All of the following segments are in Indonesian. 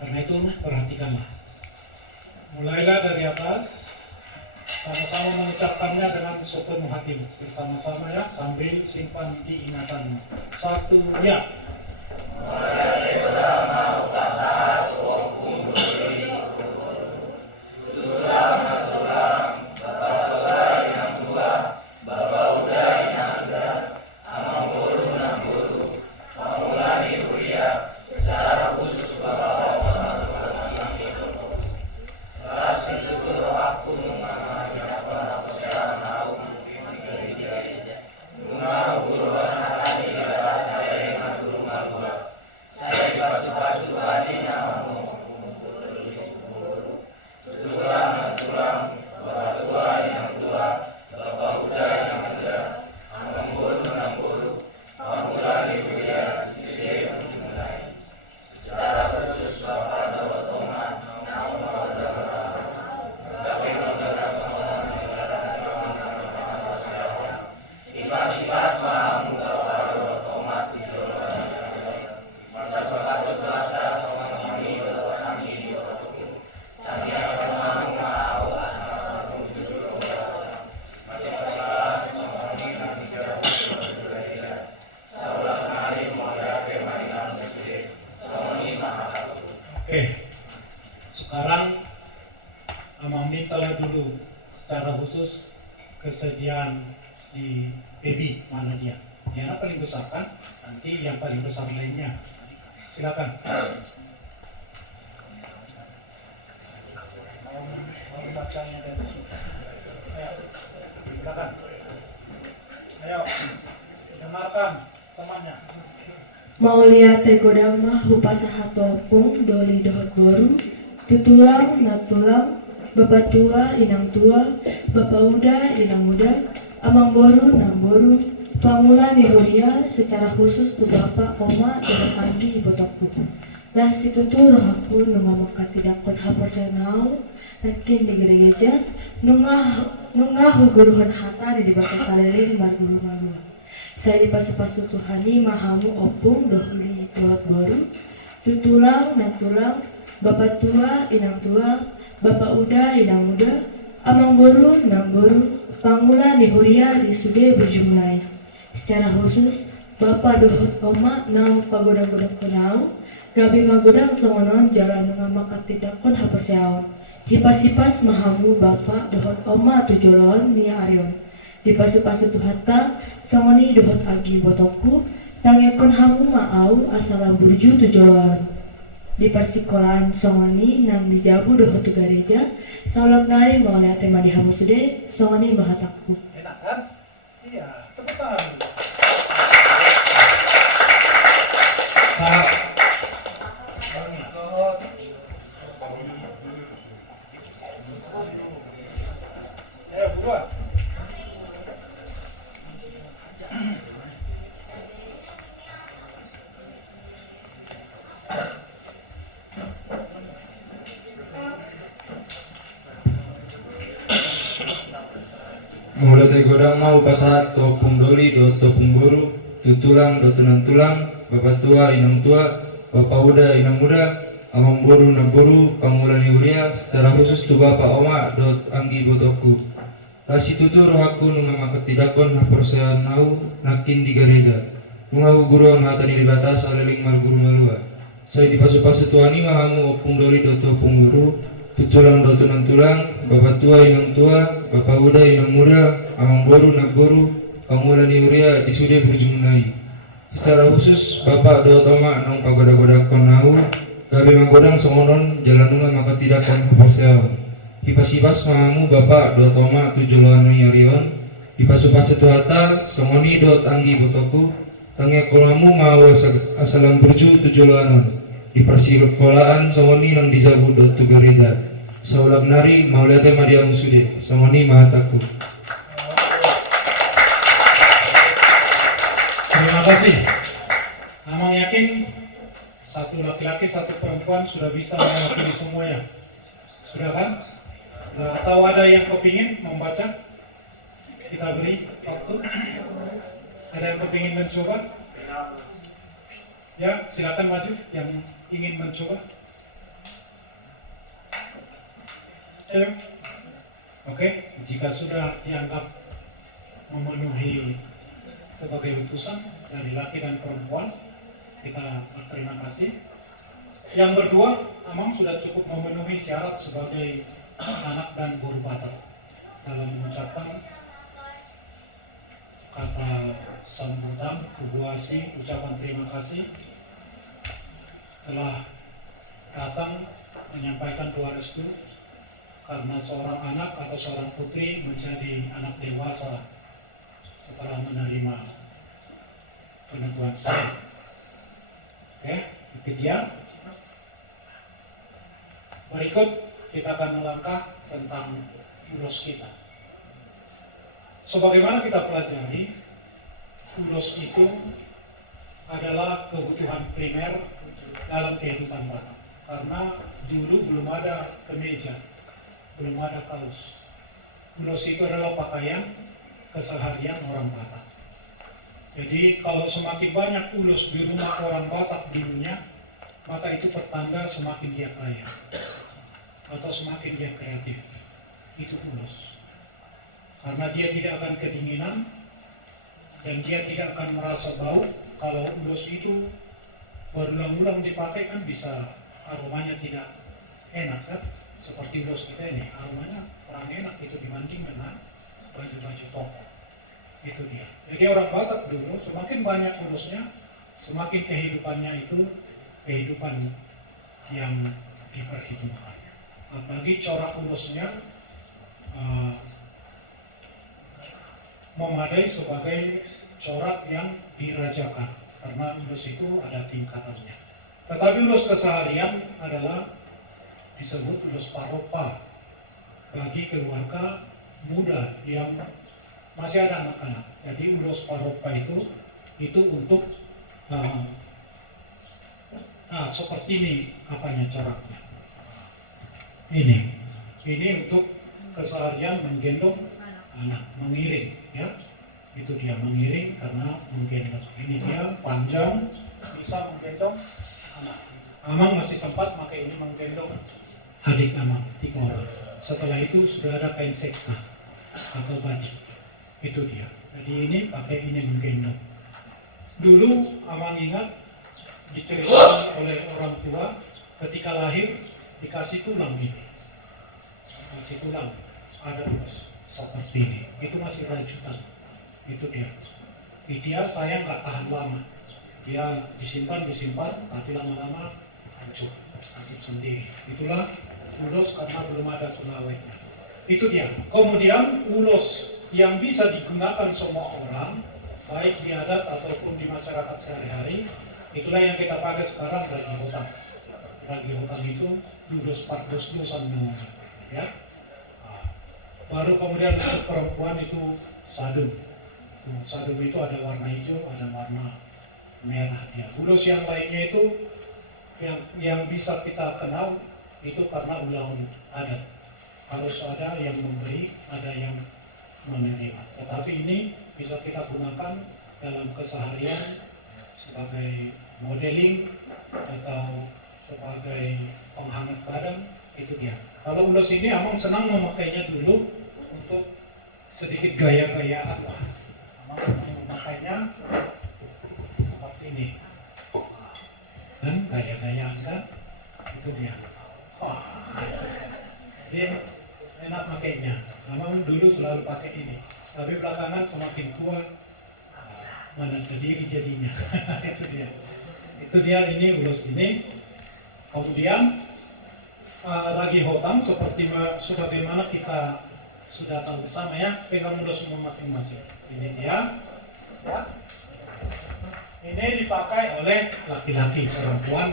Karena itu perhatikanlah. Mulailah dari atas, sama-sama mengucapkannya dengan sepenuh hati bersama-sama ya, sambil simpan di ingatanmu. 1, ya. Sekarang Amang mintalah dulu secara khusus kesediaan di baby, mana dia? Dia paling besar kan? Nanti yang paling besar lainnya. Silakan. Mau bacanya dari sini. Ayo, silakan. Ayo, dengarkan temannya. Mau lihat tegodang mah hupasaha topung doli dohot boru tutulang natulang bapak tua inang tua bapak muda inang muda amang boru nang boru pamula nihuria secara khusus tu bapak oma dan agi botakku lah situ tu rohaku nunga maka tidak kon hapor senau nakin di gereja nunga huguruhan hata di bapak salering marguru malu. Saya dipasu-pasu Tuhani mahamu opung dohli dohot baru tutulang dan tulang bapak tua inang tua bapak uda inang muda amang boru nang boru pangula nihuria di sude berjumlah secara khusus bapak dohot oma nau pagoda-goda kenau gabi magodang songonon jalan maka tidak kon hapaseaon hipas-hipas mahamu bapak dohot oma tujolon nia arion di pasu-pasu tuhata songoni dohot agi botokku tangekon hamu maau asala burju tujuan di persikolan songoni nang dijabu dohot tu gareja saulak nari mau lihat tema di hamu sude songoni mahatakku. Enak kan? Iya, tepuk tangan. Saat ayo buruan. Mula tegodang mau pasahat topung doli do topung boru tutulang do tunan tulang bapak tua inang tua bapak uda inang muda amang boru nang boru pangula niuria secara khusus tu bapak oma do anggi botoku rasi tutu rohaku nunga makatidakon haporsean nau nakin di gereja nunga guruan hatani di batas aleling marguru malua saya dipasu-pasu tuani mahamu opung doli do topung boru tutulang do tunan tulang bapak tua inang tua bapak uda inang muda amang boru nak boru pangula niuria di sude berjumunai secara khusus bapak do toma nong pagoda-goda konau gabe magodang songonon jalan nunga maka tidak kon keposeao hipas-hipas mahamu bapak do toma tujoloan arion dipasu-pasu tuhata songoni do tanggi botoku tangi kolamu mau asalang burju tujoloanon di persikolaan songoni nang dijabu do tu gereja saulak nari mau lihat madia musude songoni mahataku. Terima kasih. Amang yakin satu laki-laki satu perempuan sudah bisa mewakili semuanya. Sudah kan? Sudah tahu ada yang kepingin membaca? Kita beri waktu. Ada yang kepingin mencoba? Ya, silakan maju yang ingin mencoba. Oke, jika sudah dianggap memenuhi sebagai utusan dari laki dan perempuan, kita berterima kasih. Yang berdua, Amang sudah cukup memenuhi syarat sebagai anak dan guru Batak dalam mengucapkan kata sambutan, puguasi, ucapan terima kasih telah datang menyampaikan doa restu karena seorang anak atau seorang putri menjadi anak dewasa setelah menerima peneguhan saya. Oke, itu dia. Berikut kita akan melangkah tentang ulos kita. Sebagaimana kita pelajari, ulos itu adalah kebutuhan primer dalam kehidupan Batak. Karena dulu belum ada kemeja, belum ada kaos. Ulos itu adalah pakaian keseharian orang Batak. Jadi kalau semakin banyak ulos di rumah orang Batak dulunya, maka itu pertanda semakin dia kaya atau semakin dia kreatif. Itu ulos. Karena dia tidak akan kedinginan dan dia tidak akan merasa bau. Kalau ulos itu berulang-ulang dipakai kan bisa aromanya tidak enak kan? Seperti ulos kita ini, aromanya kurang enak itu dibanding dengan baju-baju koko. Itu dia. Jadi orang Batak dulu semakin banyak urusnya, semakin kehidupannya itu kehidupan yang diperhitungkan. Apalagi corak urusnya memadai sebagai corak yang dirajakan, karena ulus itu ada tingkatannya. Tetapi ulus keseharian adalah disebut ulus paropa bagi keluarga muda yang masih ada anak-anak. Jadi ulus paropa itu untuk seperti ini apanya coraknya. Ini untuk keseharian menggendong anak, mengiring ya. Itu dia mengiring karena menggendong. Ini dia panjang bisa menggendong anak. Amang masih sempat pakai ini menggendong adik Amang 3 orang. Setelah itu sudah ada kain sekta atau baju. Itu dia. Jadi ini pakai ini menggendong. Dulu Amang ingat diceritakan oleh orang tua ketika lahir dikasih tulang ini. Dikasih tulang ada seperti ini. Itu masih rajutan. Itu dia. Dia saya nggak tahan lama. Dia disimpan, tapi lama-lama hancur sendiri. Itulah ulos karena belum ada pengawetnya. Itu dia. Kemudian ulos yang bisa digunakan semua orang, baik di adat ataupun di masyarakat sehari-hari, itulah yang kita pakai sekarang ragi hutang. Ragi hutang itu ulos pardos dosan namanya. Ya. Baru kemudian untuk perempuan itu sadung. Sadung itu ada warna hijau, ada warna merah. Ya. Ulos yang lainnya itu yang bisa kita kenal itu karena ulang adat. Harus ada yang memberi, ada yang menerima. Tetapi ini bisa kita gunakan dalam keseharian sebagai modeling atau sebagai penghangat badan. Itu dia. Kalau ulos ini Amang senang memakainya dulu untuk sedikit gaya-gayaan lah. Amang senang memakainya seperti ini. Dan gaya-gayaan kan itu dia. Jadi enak makainya. Amang dulu selalu pakai ini. Tapi belakangan semakin tua mana berdiri jadinya. Itu dia. Itu dia ini ulos ini. Kemudian ragi hotang seperti sebagaimana kita sudah tahu bersama ya, pegang ulos semua masing-masing. Ini dia. Ya. Ini dipakai oleh laki-laki, perempuan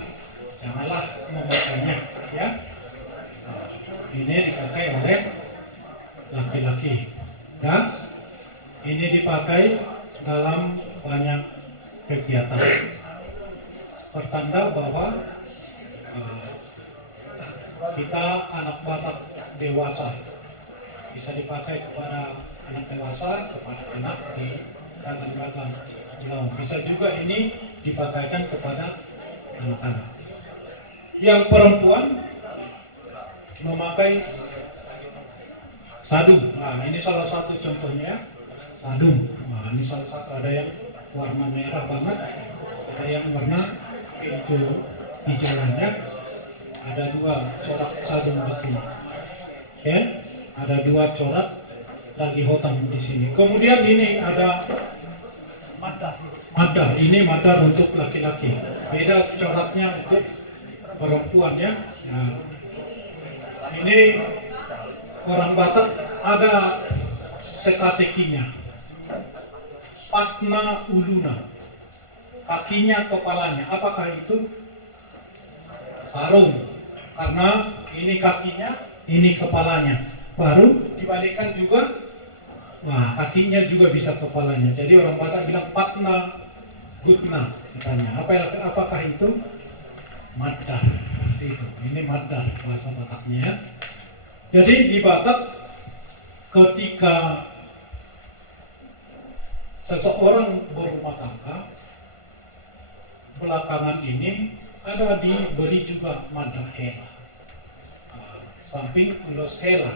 janganlah memakainya ya. Ini dipakai oleh laki-laki dan ini dipakai dalam banyak kegiatan. Pertanda bahwa kita anak Batak dewasa, bisa dipakai kepada anak dewasa, kepada anak di ragam-ragam pulau. Bisa juga ini dipakaikan kepada anak-anak. Yang perempuan memakai Sadung. Nah, ini salah satu contohnya, sadung. Nah, ini salah satu, ada yang warna merah banget, ada yang warna itu di jalannya, ada dua corak sadung di sini. Ya, ada dua corak lagi hotam di sini. Kemudian ini ada madar. Madar, ini madar untuk laki-laki. Beda coraknya untuk perempuan ya. Nah, ini orang Batak ada teka-tekinya. Patna uluna, kakinya kepalanya. Apakah itu? Sarung. Karena ini kakinya, ini kepalanya. Baru dibalikkan juga, nah kakinya juga bisa kepalanya. Jadi orang Batak bilang patna gutna katanya. Apakah itu? Madar. Itu. Ini madar bahasa Bataknya. Jadi di Batak ketika seseorang berumah tangga, belakangan ini ada diberi juga madar hela, samping ulos hela.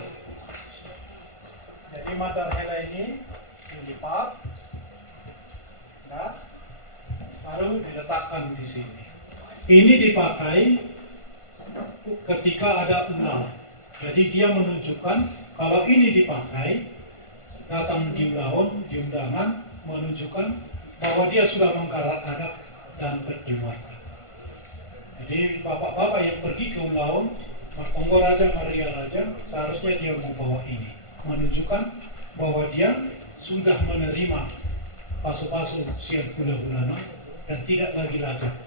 Jadi madar hela ini dilipat, nah, baru diletakkan di sini. Ini dipakai ketika ada ulal. Jadi dia menunjukkan kalau ini dipakai, datang di undangan, menunjukkan bahwa dia sudah mengkarat adat dan berkeluarga. Jadi bapak-bapak yang pergi ke Ulaun, Martonggo Raja, Maria Raja, seharusnya dia membawa ini, menunjukkan bahwa dia sudah menerima pasu-pasu siang hula-hulana dan tidak lagi lajang.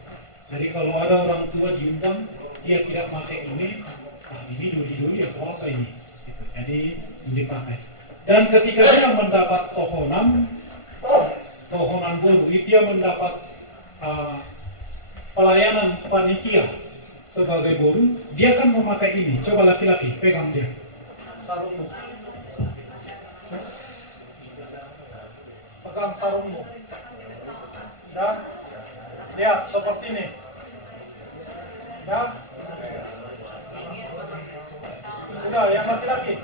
Jadi kalau ada orang tua diundang, dia tidak pakai ini, nah ini duli-duli atau apa ini, gitu. Jadi dipakai. Dan ketika dia mendapat tohonan boru, dia mendapat pelayanan panitia sebagai boru, dia kan memakai ini. Coba laki-laki, pegang dia. Sarungmu. Pegang sarungmu. Dan lihat seperti ini. Ya. Sudah, yang laki-laki.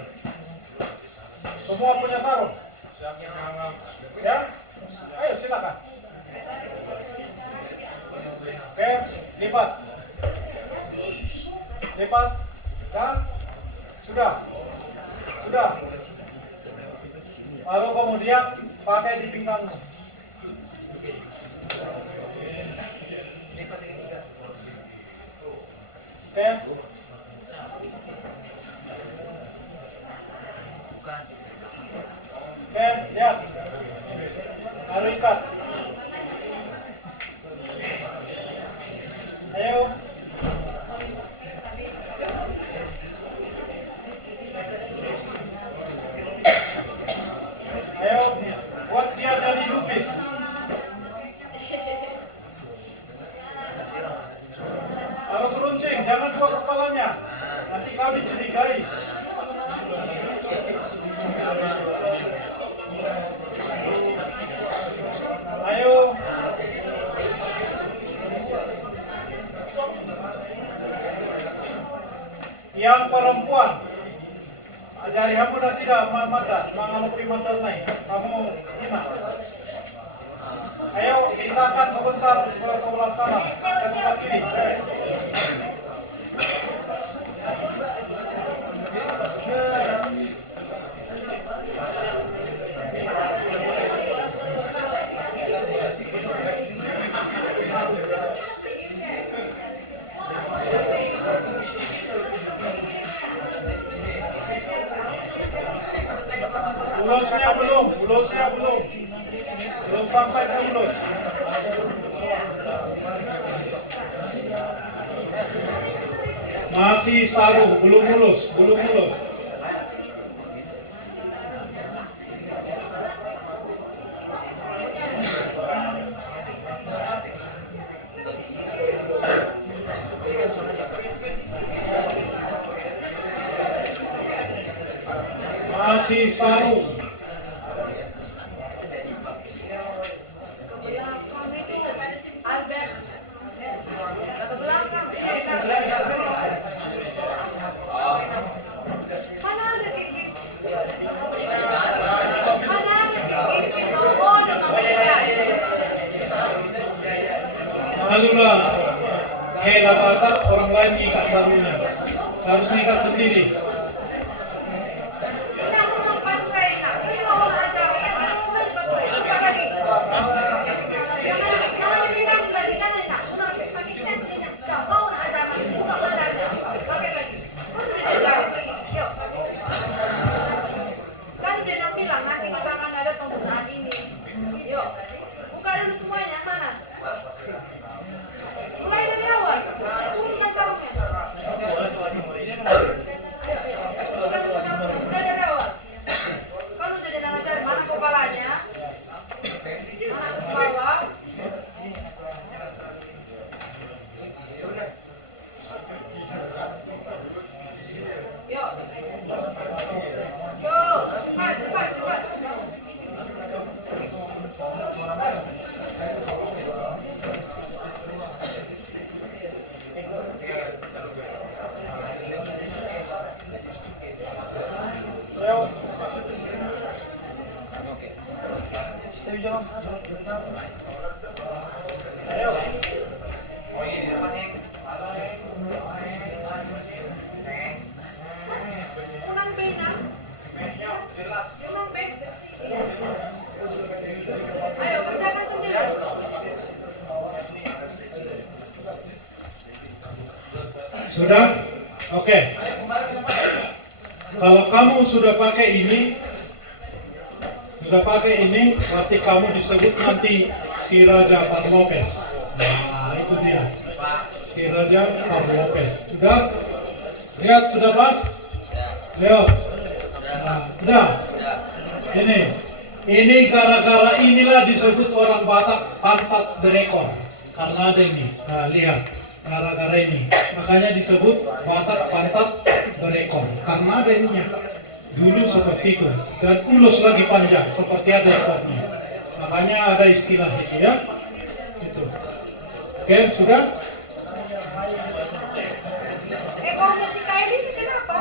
Semua punya sarung. Ya. Ayo silakan. Oke, lipat. Lipat. Dan sudah. Lalu kemudian pakai di pinggangmu. Oke. Oke, lihat. Lalu ikat. Ayo. Ayo, buat dia jadi lupis. Harus runcing, jangan buat kepalanya. Nanti kau dicurigai. Ayo. Yang perempuan, ajari kamu dah sida mata, mengalami mata lain. Kamu gimana? Ayo pisahkan sebentar sebelah kanan ke sebelah kiri. Ulusnya belum sampai ke ulus. Masih sarung, belum ulus. Masih sarung. Malulah hela Batak, orang lain ikat sarungnya. Harus ikat sendiri. Kan dia bilang nanti kita akan ada penggunaan ini. Yuk, buka dulu semuanya, mana? Mulai dari awal, turunkan sarungnya. Mulai dari awal. Kamu jadi nama cari mana kepalanya? Mana ke bawah? Yuk. Yuk, cepat, cepat, cepat. Unang pena. Unang pena. Ayo, kerjakan sendiri. Sudah? Oke. Kalau kamu sudah pakai ini, berarti kamu disebut nanti si Raja Pan Lopez. Nah, itu dia. Si Raja Pan Lopez. Sudah? Lihat, sudah pas? Lihat. Nah, sudah? Ini gara-gara inilah disebut orang Batak pantat berekor. Karena ada ini. Nah, lihat. Gara-gara ini. Makanya disebut Batak pantat berekor. Karena ada ininya. Dulu seperti itu. Dan ulus lagi panjang. Seperti ada ekornya. Makanya ada istilah itu ya. Itu. Oke, sudah? Ekornya si Kylie ini kenapa?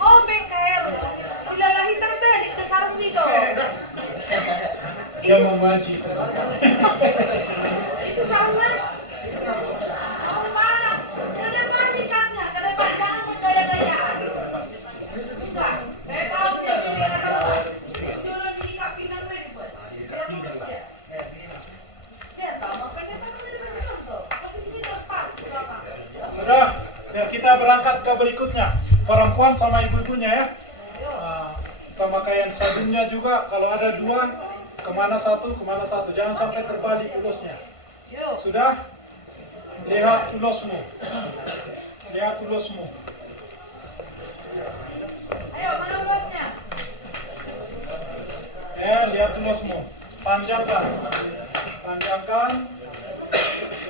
Oh, bengkel. Sila lahir terbalik ke sarung itu. Dia memaji. Itu sarungan. Oh, mana? Kada manikannya, kada panjangan bergaya-gayaan. Enggak, saya tahu dia pilih kata apa. Jualan di ikat pinggang tadi, bos. Dia lurus dia. Dia tahu makanya tangan dia dikasih contoh. Posisinya lepas di belakang. Sudah, biar kita berangkat ke berikutnya. Perempuan sama ibu-ibunya ya. Nah, pemakaian sabunnya juga kalau ada dua, kemana satu. Jangan sampai terbalik ulusnya. Yuk. Sudah? Lihat ulusmu. Ayo, mana bosnya? Ya, lihat ulusmu. Panjangkan.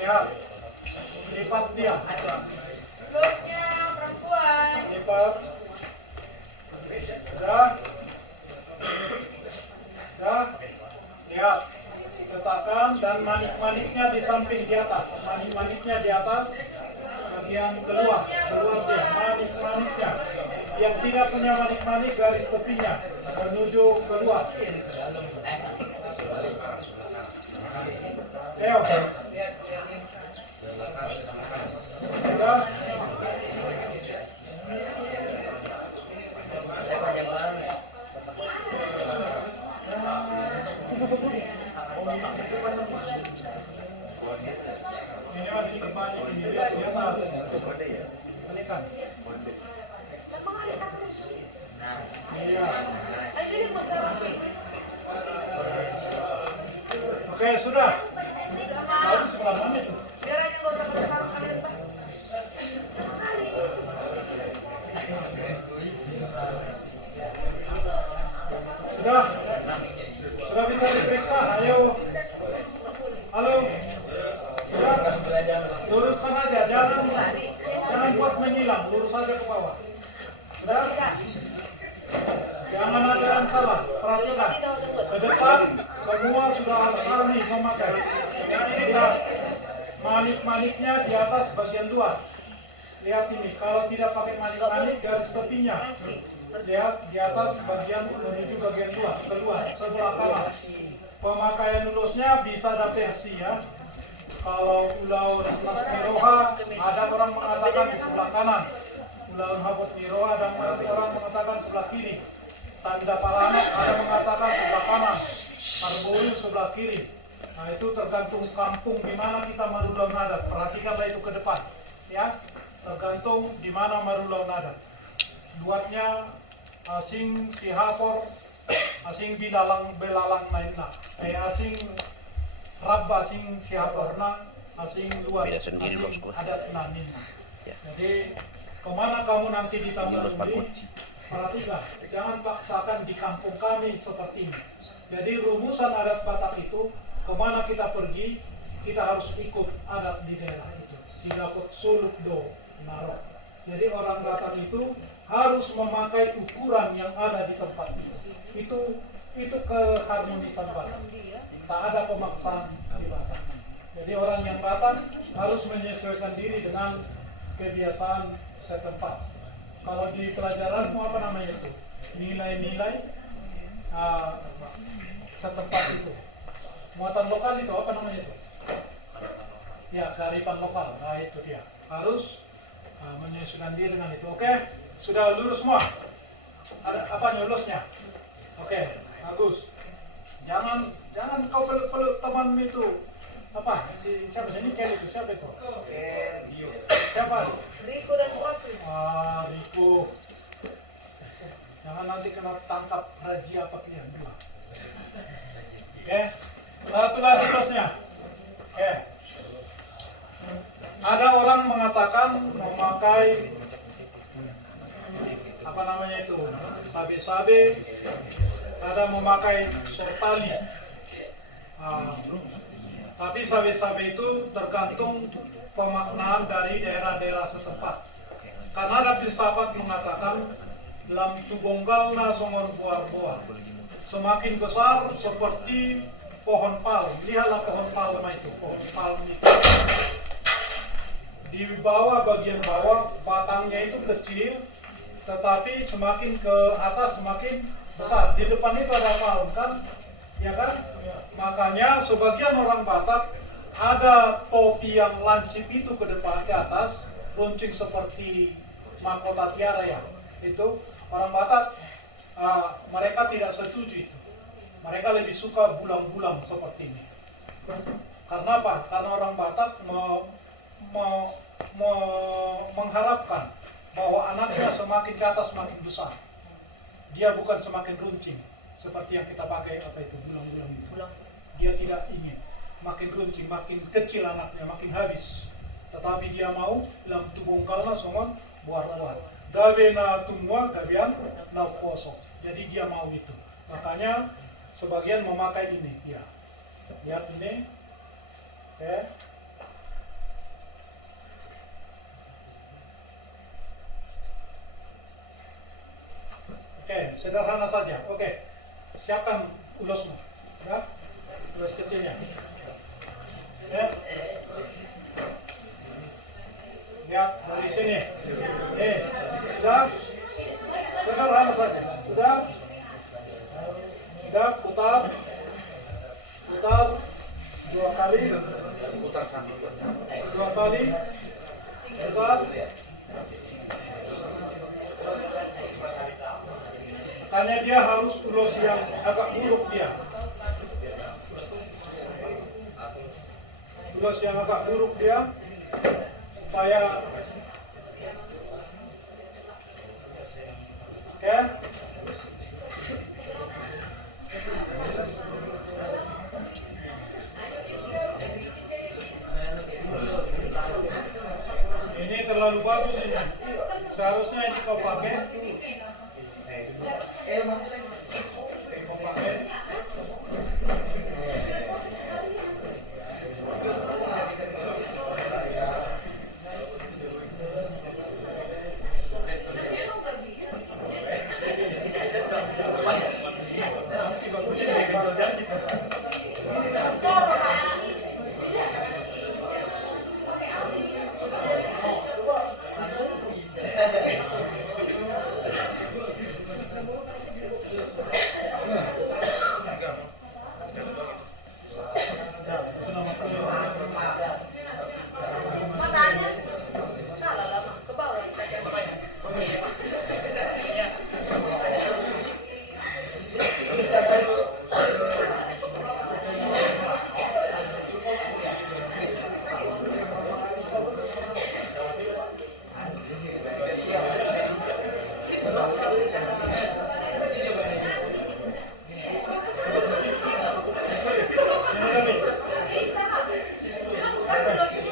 Lihat. Lipat dia. Bosnya perempuan. Lipat. Sudah? Lihat. Letakkan dan manik-maniknya di samping di atas. Manik-maniknya di atas. Bagian keluar dia. Manik-maniknya. Yang tidak punya manik-manik garis tepinya menuju keluar. Ayo. Sudah? Ini masih kembali di atas. Balikan. Iya. Ayo, jadi bos sarung. Oke, sudah. Lalu sebelah mana itu? Biar aja gak usah pakai sarung kalian, Pak. Sekali. Sudah bisa diperiksa. Ayo. Halo. Sudah. Luruskan aja, jangan buat menyilang, lurus aja ke bawah. Sudah. Jangan ada yang salah. Perhatikan. Ke depan semua sudah harus harmoni memakai. Lihat. Manik-maniknya di atas bagian luar. Lihat ini, kalau tidak pakai manik-manik garis tepinya Lihat di atas bagian menuju bagian keluar sebelah kanan. Pemakaian ulusnya bisa ada versi ya. Kalau ulaun nas niroha ada orang mengatakan di sebelah kanan. Ulaun habut niroha ada orang mengatakan sebelah kiri. Tanda paranak ada mengatakan sebelah kanan. Arboyu sebelah kiri. Nah itu tergantung kampung di mana kita marulaun adat. Perhatikanlah itu ke depan, ya. Tergantung di mana marulaun adat. Buatnya asing sihapor, asing belalang naina. Asing rabba asing sihaporna, asing luar, asing adat nanina. Jadi kemana kamu nanti ditamu perhatikan, jangan paksakan di kampung kami seperti ini. Jadi rumusan adat Batak itu, kemana kita pergi, kita harus ikut adat di daerah itu. Sigapot suluk do naro. Jadi orang Batak itu harus memakai ukuran yang ada di tempat itu. Itu keharmonisan Batak. Tak ada pemaksaan di Batak. Jadi orang yang Batak harus menyesuaikan diri dengan kebiasaan setempat. Kalau di pelajaran apa namanya itu? Nilai-nilai setempat itu. Muatan lokal itu apa namanya itu? Ya, kearifan lokal. Nah itu dia. Harus menyesuaikan diri dengan itu. Oke, sudah lurus semua? Ada apa lulusnya? Oke, bagus. Jangan kau peluk teman itu. Apa? Siapa sini? Kelly itu siapa itu? Siapa? Riko dan Rasul. Riko. Jangan nanti kena tangkap razia apa kalian dua. Oke. Satu lagi terusnya. Oke. Ada orang mengatakan memakai apa namanya itu? Sabe-sabe. Ada memakai sortali. Tapi sabe-sabe itu tergantung pemaknaan dari daerah-daerah setempat. Karena ada filsafat mengatakan lam tubonggalna songon buar-buar. Semakin besar seperti pohon palm. Lihatlah pohon palm itu. Pohon palm itu. Di bawah, bagian bawah, batangnya itu kecil. Tetapi semakin ke atas semakin besar. Di depan itu ada palm kan? Ya kan? Makanya sebagian orang Batak ada topi yang lancip itu ke depan ke atas, runcing seperti mahkota tiara ya. Itu orang Batak mereka tidak setuju itu. Mereka lebih suka bulang-bulang seperti ini. Karena apa? Karena orang Batak mengharapkan bahwa anaknya semakin ke atas semakin besar. Dia bukan semakin runcing seperti yang kita pakai apa itu bulang-bulang itu. Dia tidak ingin makin runcing, makin kecil anaknya, makin habis. Tetapi dia mau lam tubongkalna songon buar-buar. Gawe na tumwa gawean na poso. Jadi dia mau itu. Makanya sebagian memakai ini dia. Lihat ini. Oke. Oke, sederhana saja. Oke. Siapkan ulusmu. Ya. Ulus kecilnya. Ya. Lihat dari sini. Sudah. Sederhana saja. Sudah. Putar dua kali. Putar makanya dia harus ulus yang agak buruk dia. Ulus yang agak buruk dia supaya oke. Ini terlalu bagus ini. Seharusnya ini kau pakai. Kau pakai.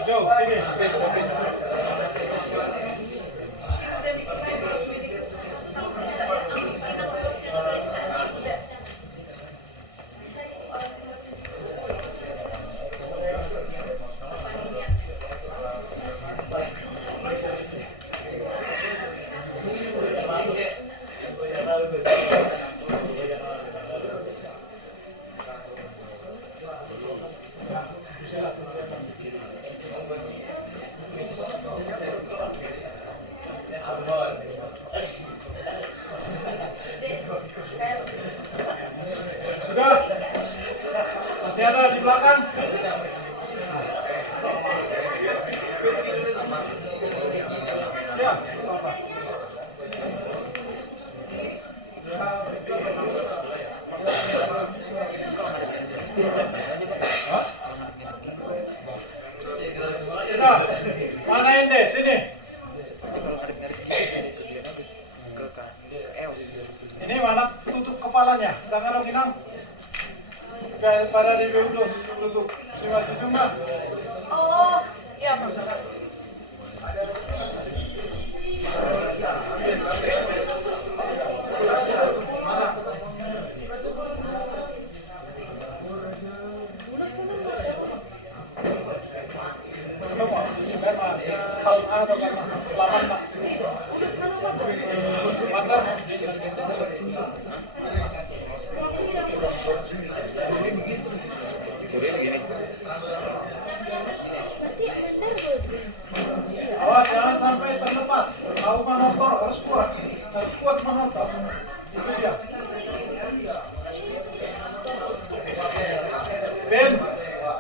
Jauh sini. Sudah? Masih ada di belakang? Ya, apa? Sudah, mana Inde? Sini. Ini mana tutup kepalanya? Tangan Ginang. Kayak pada di Beudus tutup Siwa Cijumah. Oh, iya maksudnya. Awas jangan sampai terlepas. Tahu manotor harus kuat manotor. Itu dia. Ben,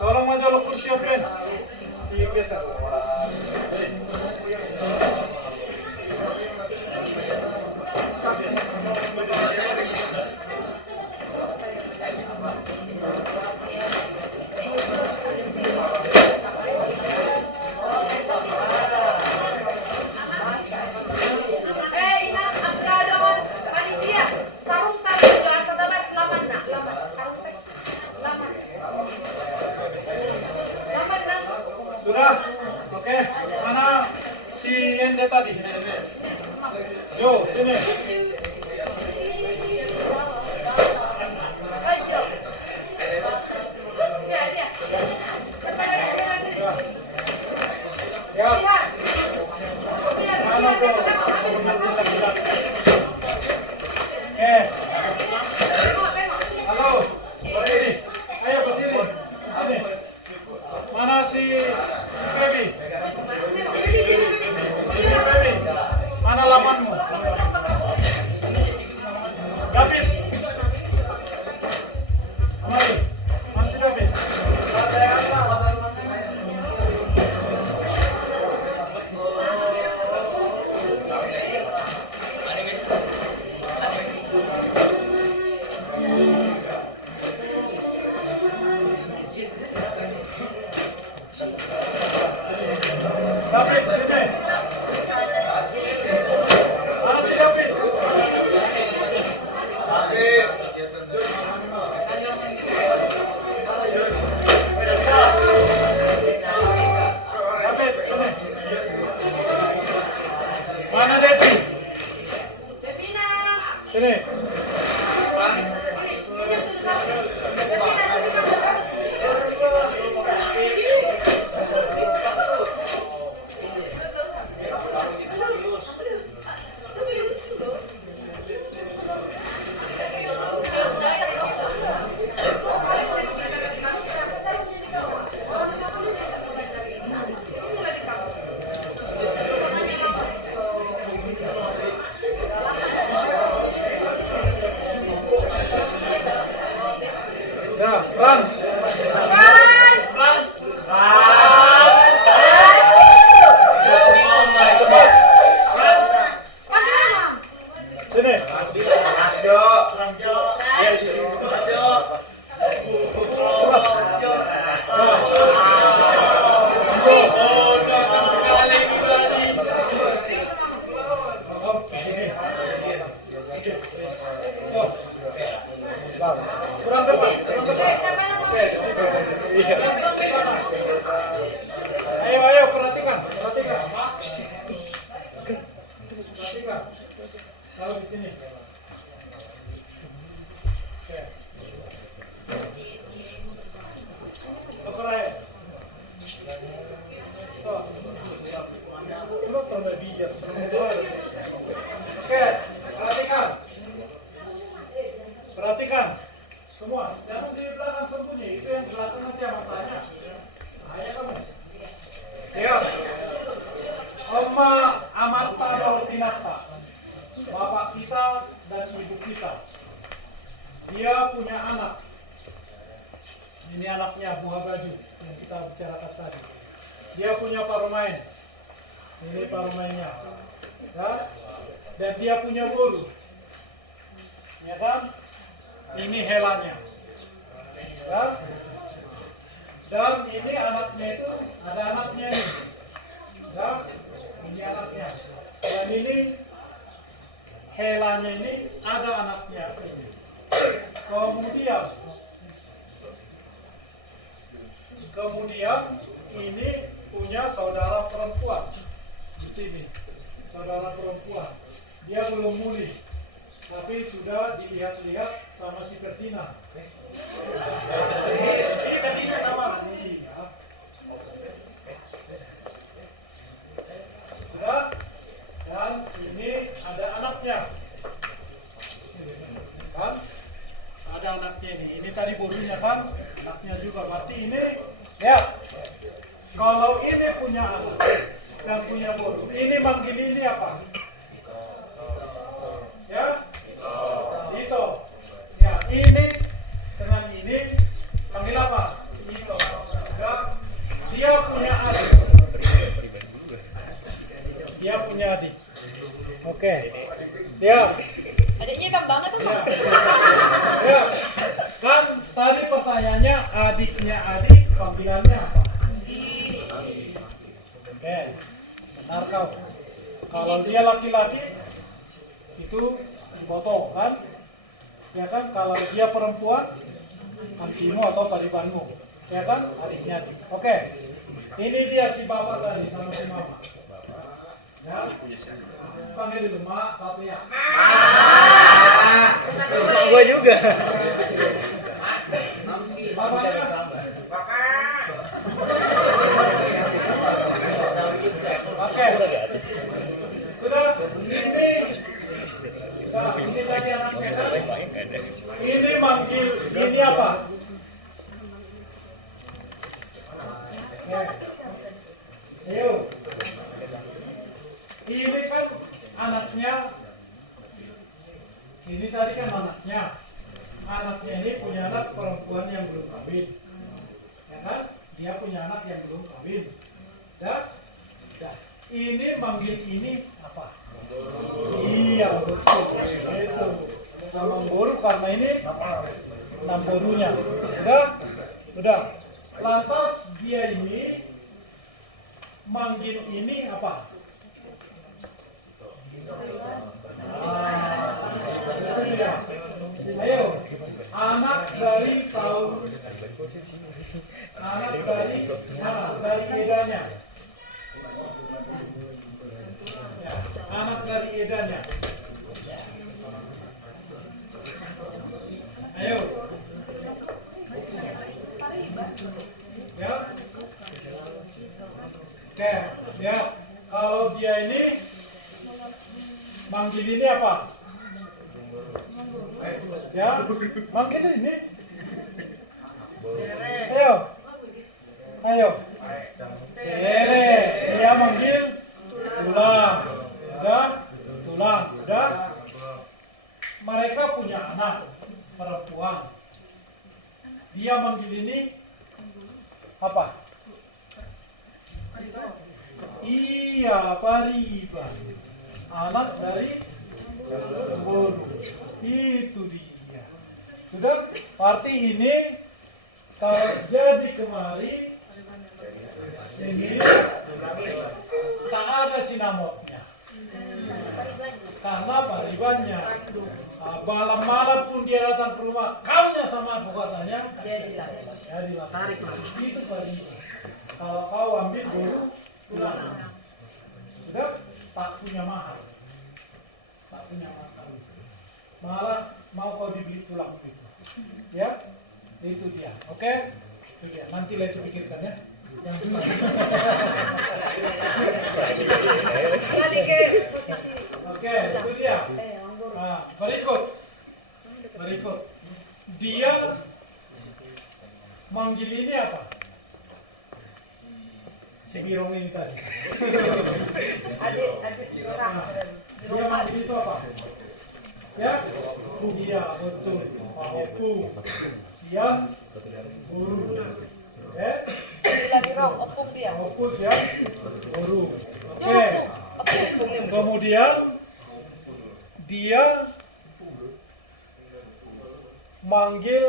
tolong maju lo kursi Ben. Geser. Inang angka doon panitia. Sarung tadi jo asa dabas laman na, laman. Sarung tadi. Laman. Laman na. Sudah? Oke. Mana si Ende tadi? Jo, sini. Ayo. Ya, dia. Ya. Lihat. Mana tuh? Halo. Berdiri. Ayo berdiri. Sini. Mana si Baby? Ini Baby. Mana lamanmu? David. Mari. Mana si David? David, sini. Mana si David? David, sini. Mana Devi? Devina. Sini. Ya, Frans. Sini. Ya, sini. Coba. Oh, sini. Kurang depan, kurang depan. Siapa yang Oke, di situ. Yang di sana. Ayo, perhatikan. Perhatikan. Kalau di sini. Oke. Sekarang. Lo terlalu bijak. Oke, perhatikan. Perhatikan. Semua, jangan di belakang sembunyi. Itu yang di belakang nanti yang matanya. Bahaya kamu. Siap. Oma Amarta Dortinata, bapak kita dan ibu kita. Dia punya anak. Ini anaknya Buah Baju yang kita bicarakan tadi. Dia punya parmain. Ini parmainnya. Ya. Dan dia punya guru. Ya kan? Ini helanya. Ya. Dan ini anaknya itu ada anaknya ini. Ya. Ini anaknya. Dan ini helanya ini ada anaknya ini. Kemudian ini punya saudara perempuan di sini. Saudara perempuan. Dia belum muli, tapi sudah dilihat-lihat sama si Bertina. Sudah. Dan ini ada anaknya. Kan? Ada anaknya ini. Ini tadi borunya kan? Anaknya juga. Berarti ini, ya. Kalau ini punya anak dan punya boru, ini manggil ini apa? Ya? Itu. Ya, ini dengan ini panggil apa? Itu. Ya. Dia punya adik. Dia punya adik. Oke. Ya. Adiknya hitam banget tuh. Ya. Ya. Kan tadi pertanyaannya adiknya adik panggilannya apa? Oke. Benar kau. Kalau dia laki-laki itu foto kan? Ya kan? Kalau dia perempuan antimu atau paribanmu. Ya kan? Adiknya adik. Oke. Ini dia si bapak tadi sama si mama. Ya. Panggil dulu mak satu ya. Gua juga. Bapaknya. Oke. Sudah. Ini tadi anaknya kan? Ini manggil ini apa? Oke. Ayo. Ini kan anaknya. Ini tadi kan anaknya. Anaknya ini punya anak perempuan yang belum kawin. Ya kan? Dia punya anak yang belum kawin. Ya? Ya. Ini manggil ini apa? Iya, betul. Itu. Nama boru karena ini nama borunya. Udah? Udah. Lantas dia ini manggil ini apa? Itu dia. Ayo, anak dari Saul, anak dari mana? Dari Edanya. Ya, anak dari Edanya. Ayo. Ya. Oke, ya. Kalau dia ini manggil ini apa? Ya, manggil ini. Ayo. Ayo. Dia manggil tulang. Udah? Tulang. Udah? Mereka punya anak perempuan. Dia manggil ini apa? Iya, Pariban. Anak dari boru. Itu dia. Sudah? Berarti ini kalau jadi kemari ini tak ada sinamotnya. Tak Karena apa? Ribanya. Malam-malam pun dia datang ke rumah, kaunya sama aku katanya. Dia dilakukan. Ya dilakukan. Tarik lah. Itu riba. Kalau kau ambil dulu, tulang. Sudah tak punya mahal. Tak punya mahal. Malah mau kau dibeli tulang itu. Ya, itu dia. Oke? Itu dia. Nanti lah itu pikirkan ya. Yang Jadi ke posisi. Oke, itu dia. Nah, berikut. Dia manggil ini apa? Si Birong ini tadi. Adik orang. Nah, dia manggil itu apa? Ya? Iya, betul. Pak Opu. Siang guru. Lagi rong, opung dia. Opu siang guru. Oke. Kemudian dia manggil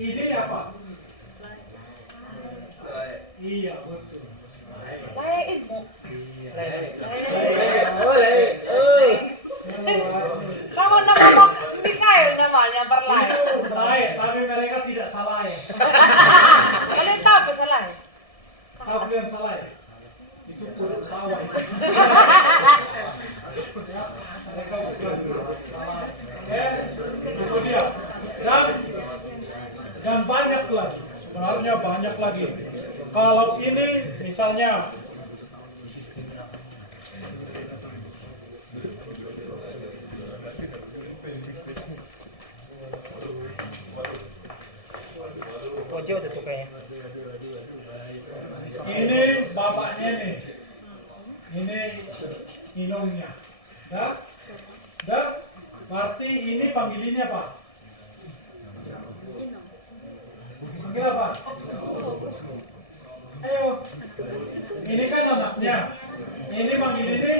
ini apa? Iya, betul. Lae ibu. Sama nama Mikael namanya perlain. Lain, tapi mereka tidak salah ya. Kalian tahu apa salah? Apa yang salah ya? Itu kuruk sawah. Ya, mereka bukan salah. Oke, itu dia. Dan banyak lagi. Sebenarnya banyak lagi. Kalau ini misalnya ini bapaknya nih, ini inongnya, dah, berarti ini panggilinnya apa? Panggil apa? Ayo, ini kan anaknya, ini manggil ini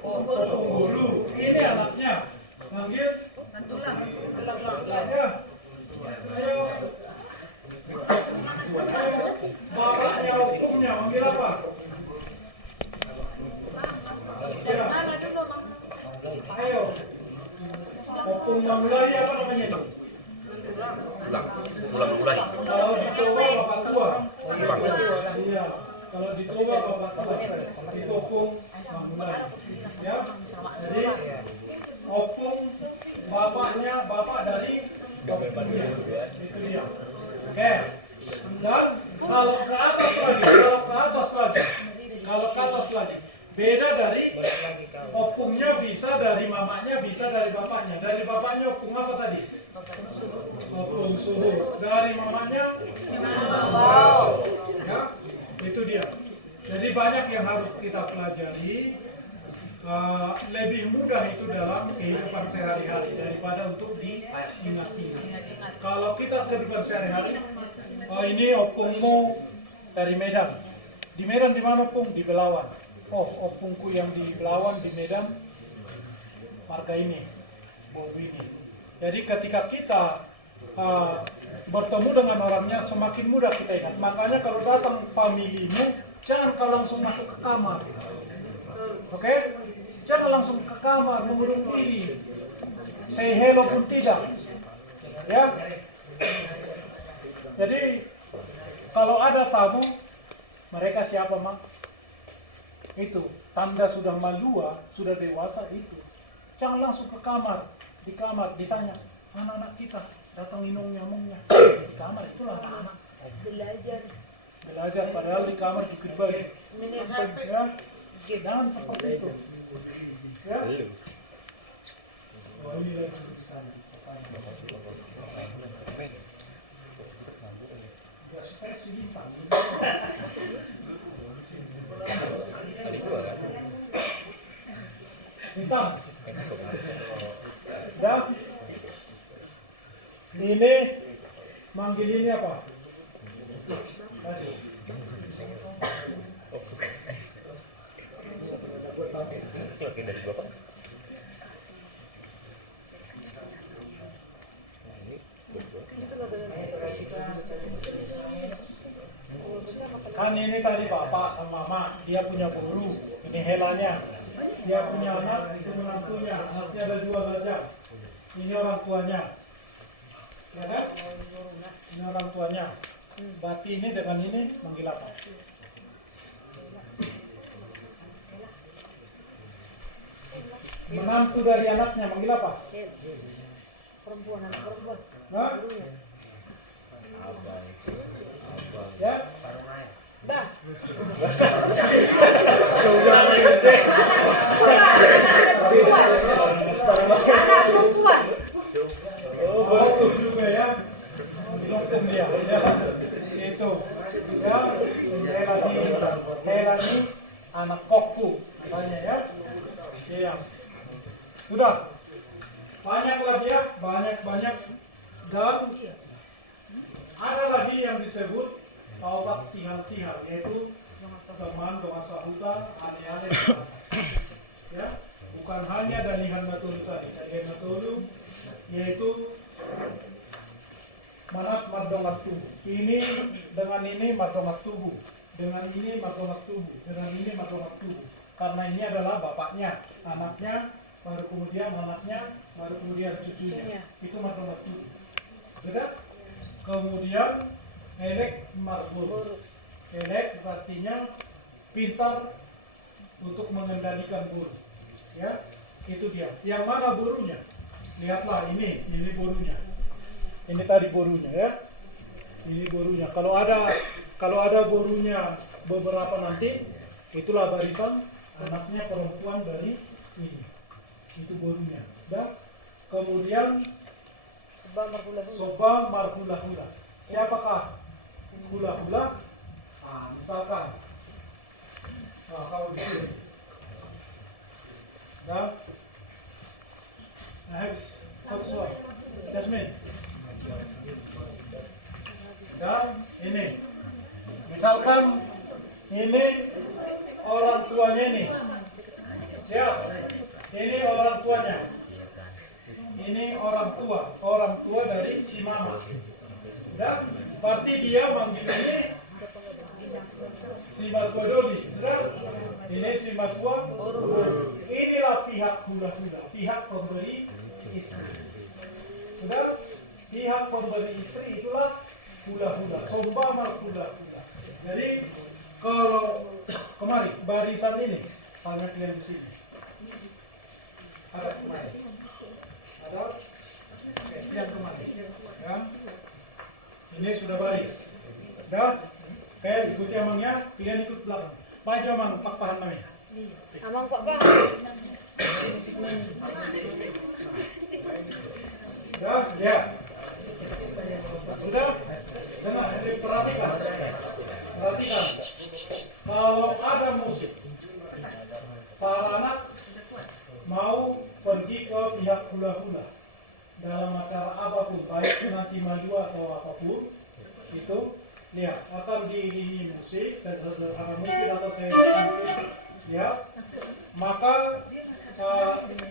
guru, ini anaknya, manggil, ya, ayo. Bapaknya hukumnya manggil apa? Ya. Ayo. Hukum memulai apa namanya itu? Ulang mulai. Kalau ditua bapak tua. Iya. Kalau ditua bapak tua. Itu hukum memulai. Ya. Jadi hukum bapaknya bapak dari bapaknya. Itu dia. Oke. Dan kalau ke atas lagi, beda dari opungnya bisa dari mamanya, bisa dari bapaknya. Dari bapaknya opung apa tadi? Opung suhu. Dari mamanya, ya, itu dia. Jadi banyak yang harus kita pelajari. Lebih mudah itu dalam kehidupan sehari-hari daripada untuk diingat-ingat. Kalau kita kehidupan sehari-hari, ini opungmu dari Medan. Di Medan di mana opung? Di Belawan. Oh, opungku yang di Belawan di Medan, marga ini, Bobi ini. Jadi ketika kita bertemu dengan orangnya, semakin mudah kita ingat. Makanya kalau datang familimu, jangan kau langsung masuk ke kamar. Oke? Jangan langsung ke kamar mengurung diri. Say hello pun tidak. Ya. Jadi kalau ada tamu, mereka siapa, Mak? Itu tanda sudah malua, sudah dewasa itu. Jangan langsung ke kamar. Di kamar ditanya, anak-anak kita datang minum nyamuknya. Di kamar itulah anak-anak. Belajar padahal di kamar juga dibagi. Ya. Jangan seperti itu. Ya. Oh, ini lagi ya, supaya si bintang. Bintang. Dan ini manggil ini apa? Tadi. Oke, dari Bapak. Kan ini tadi bapak sama mama, dia punya guru, Ini helanya. Dia punya anak, itu menantunya. Anaknya ada 2 derajat. Ini orang tuanya. Ya kan? Ini orang tuanya. Berarti ini dengan ini manggil apa? Menantu dari anaknya manggil apa? Perempuan, anak perempuan. Hah? Ya? Bang. Anak perempuan. Oh, betul juga ya. Dokter dia. Ya. Itu. Ya. Helani anak kokku. Katanya ya. Iya. Sudah. Banyak lagi ya. Banyak. Dan ada lagi yang disebut taubat sihar-sihar, yaitu teman doa sahutan, aneh-aneh. Ya, bukan hanya dalihan matulu tadi, dalihan matulu yaitu manat madongat tubuh. Ini dengan ini madongat tubuh, dengan ini madongat tubuh, dengan ini madongat tubuh. Karena ini adalah bapaknya, anaknya, baru kemudian anaknya, baru kemudian cucunya. Itu madongat tubuh. Sudah? Kemudian elek marbur. Elek artinya pintar untuk mengendalikan burung. Ya, itu dia. Yang mana burunya? Lihatlah ini burunya. Ini tadi burunya ya. Ini burunya. Kalau ada burunya beberapa nanti, itulah barisan anaknya perempuan dari ini. Itu burunya. Dan kemudian Soba marhula-hula. Siapakah hula-hula? Nah, misalkan kalau di sini. Dan next, what's one? Jasmine. Dan ini. Misalkan ini orang tuanya ini. Siap. Ini orang tuanya. Ini orang tua dari si mama. Dan berarti dia manggil ini si matua doli. Ini si matua. Inilah pihak hula-hula, pihak pemberi istri. Sudah? Pihak pemberi istri itulah hula-hula, sombama hula-hula. Jadi kalau kemari barisan ini, banyak yang di sini. Ada kemari. Ada? Oke, yang kemari. Ya. Ini sudah baris. Dah? Oke, ikuti amangnya, kalian ikut belakang. Maju amang, pak pahan namanya. Amang kok bang? Dah? Ya. Sudah? Dengar, ini perhatikan. Perhatikan. Kalau ada musik, para anak mau pergi ke pihak hula-hula dalam acara apapun, baik nanti maju atau apapun, itu lihat akan diiringi musik sederhana mungkin atau saya mungkin, ya, maka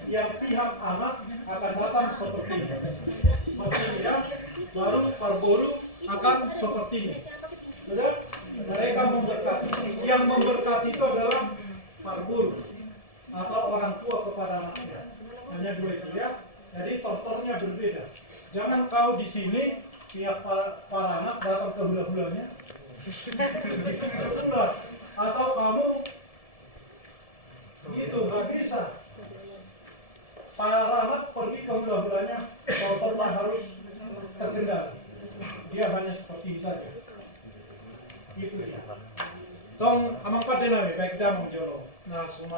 yang pihak anak akan datang seperti ini, ya, baru parburu akan seperti ini. Sudah? Mereka memberkati. Yang memberkati itu adalah parburu atau orang tua kepada anaknya. Hanya dua itu ya. Jadi tontonnya berbeda. Jangan kau di sini pihak para anak datang ke hula-hulanya. Atau kamu gitu nggak bisa. Para anak pergi ke hula-hulanya, tontonnya harus terkendali. Dia hanya seperti ini saja. Itu ya. Tong amang padena baik dah mengjolo. Nah, semua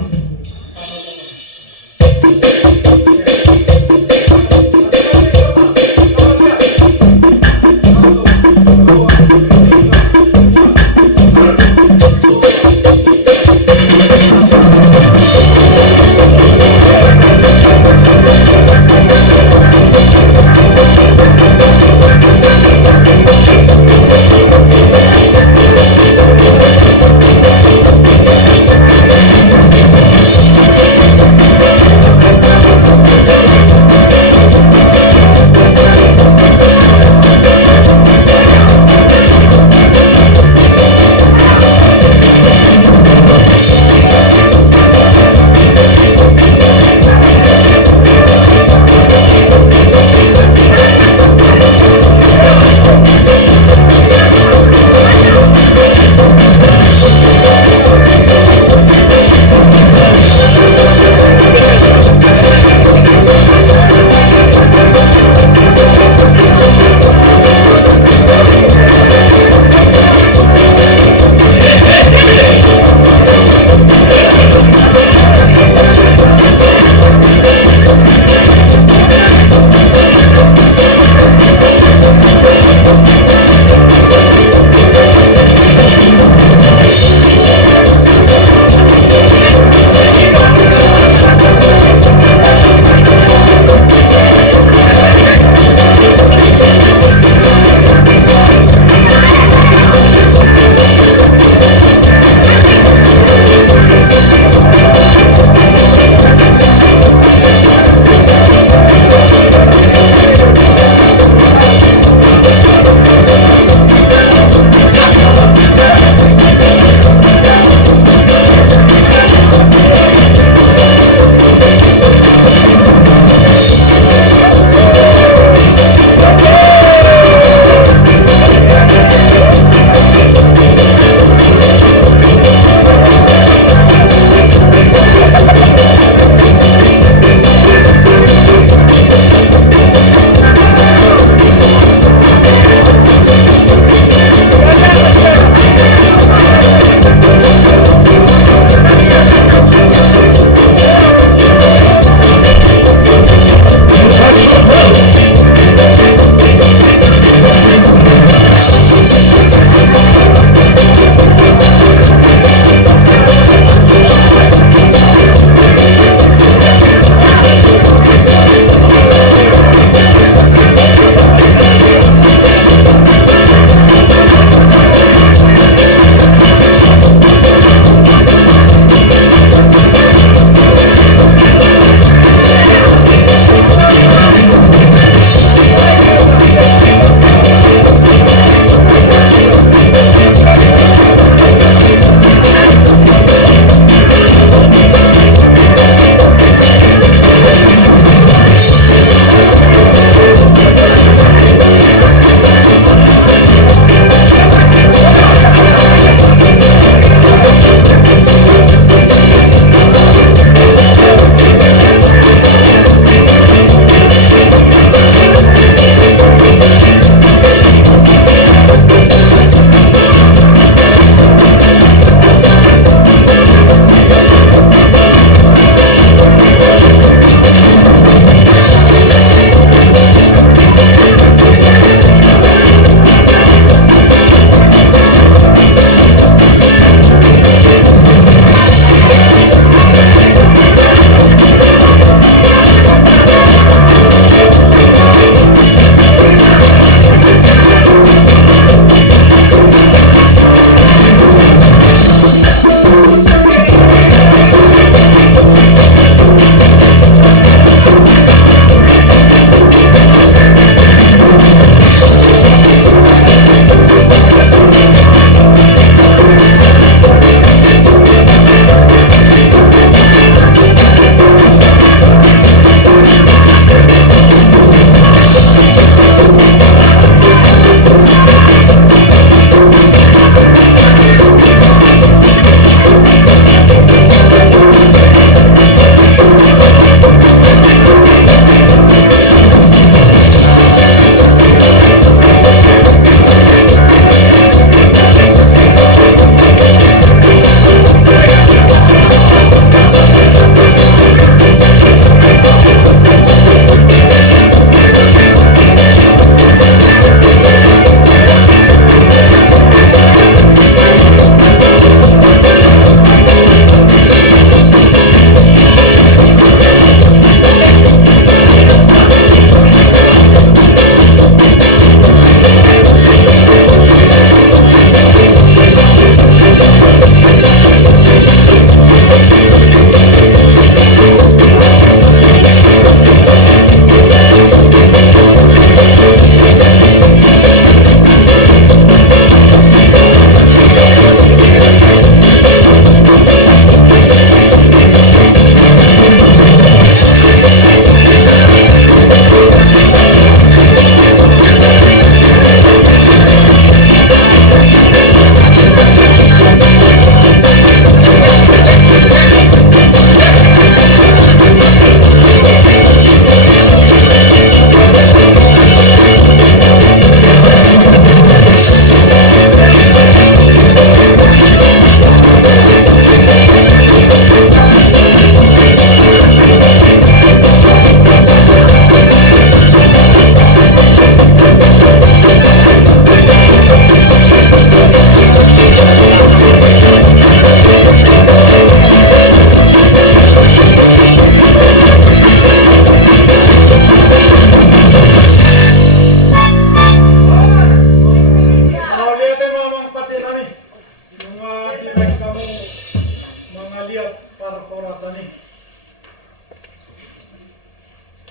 ni.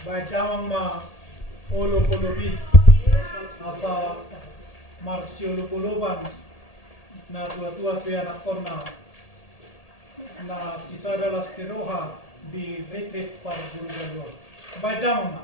Bacamang ma pulubi asa marsiulupuluban na tua-tua tu anak kona na sisa adalah steroha di retret para guru gadua. Bacamang ma.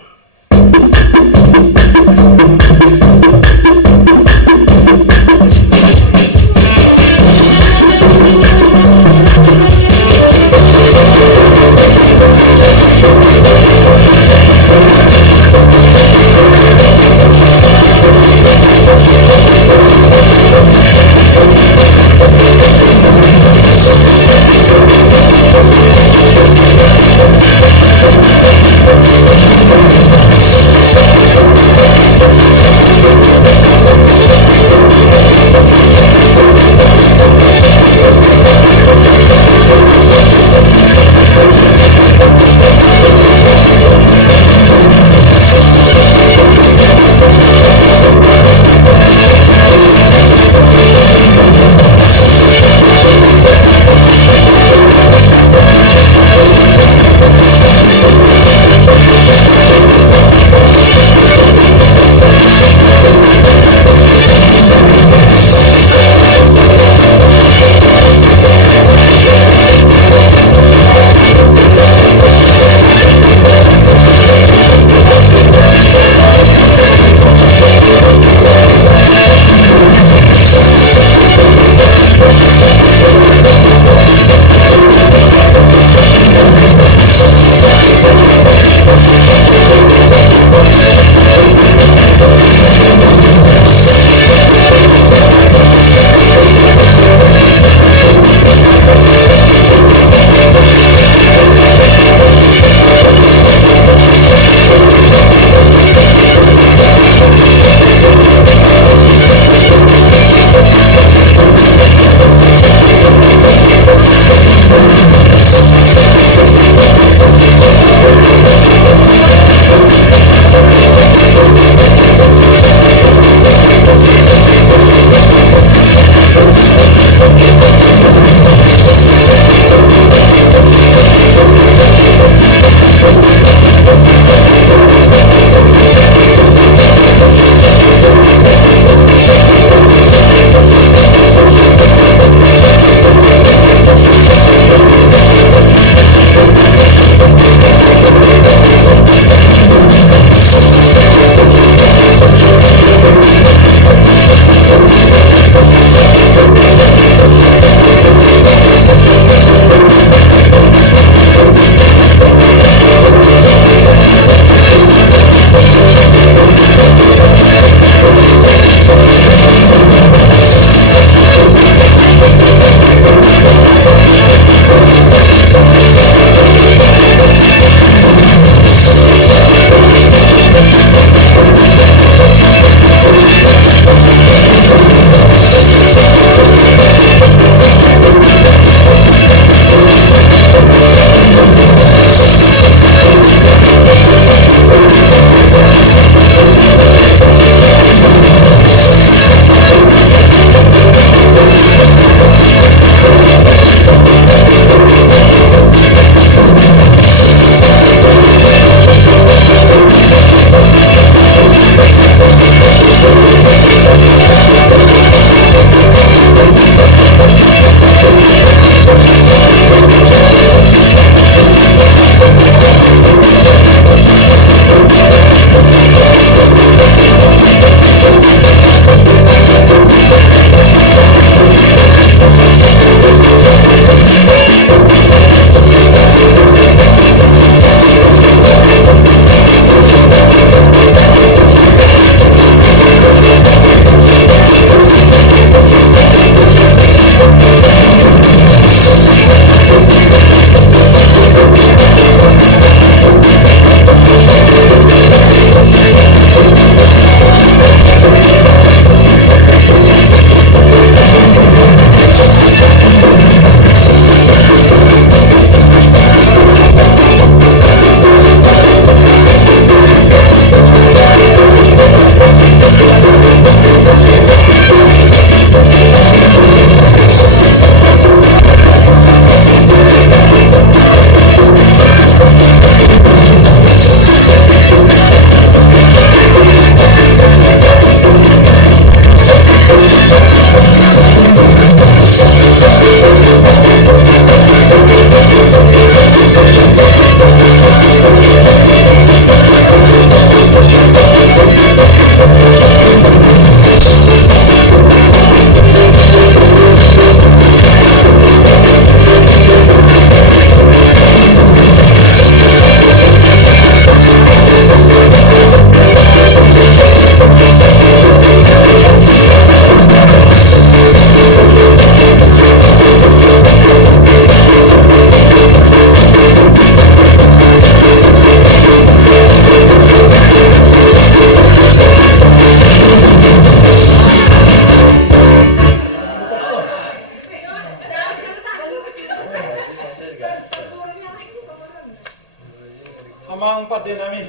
amang pati namin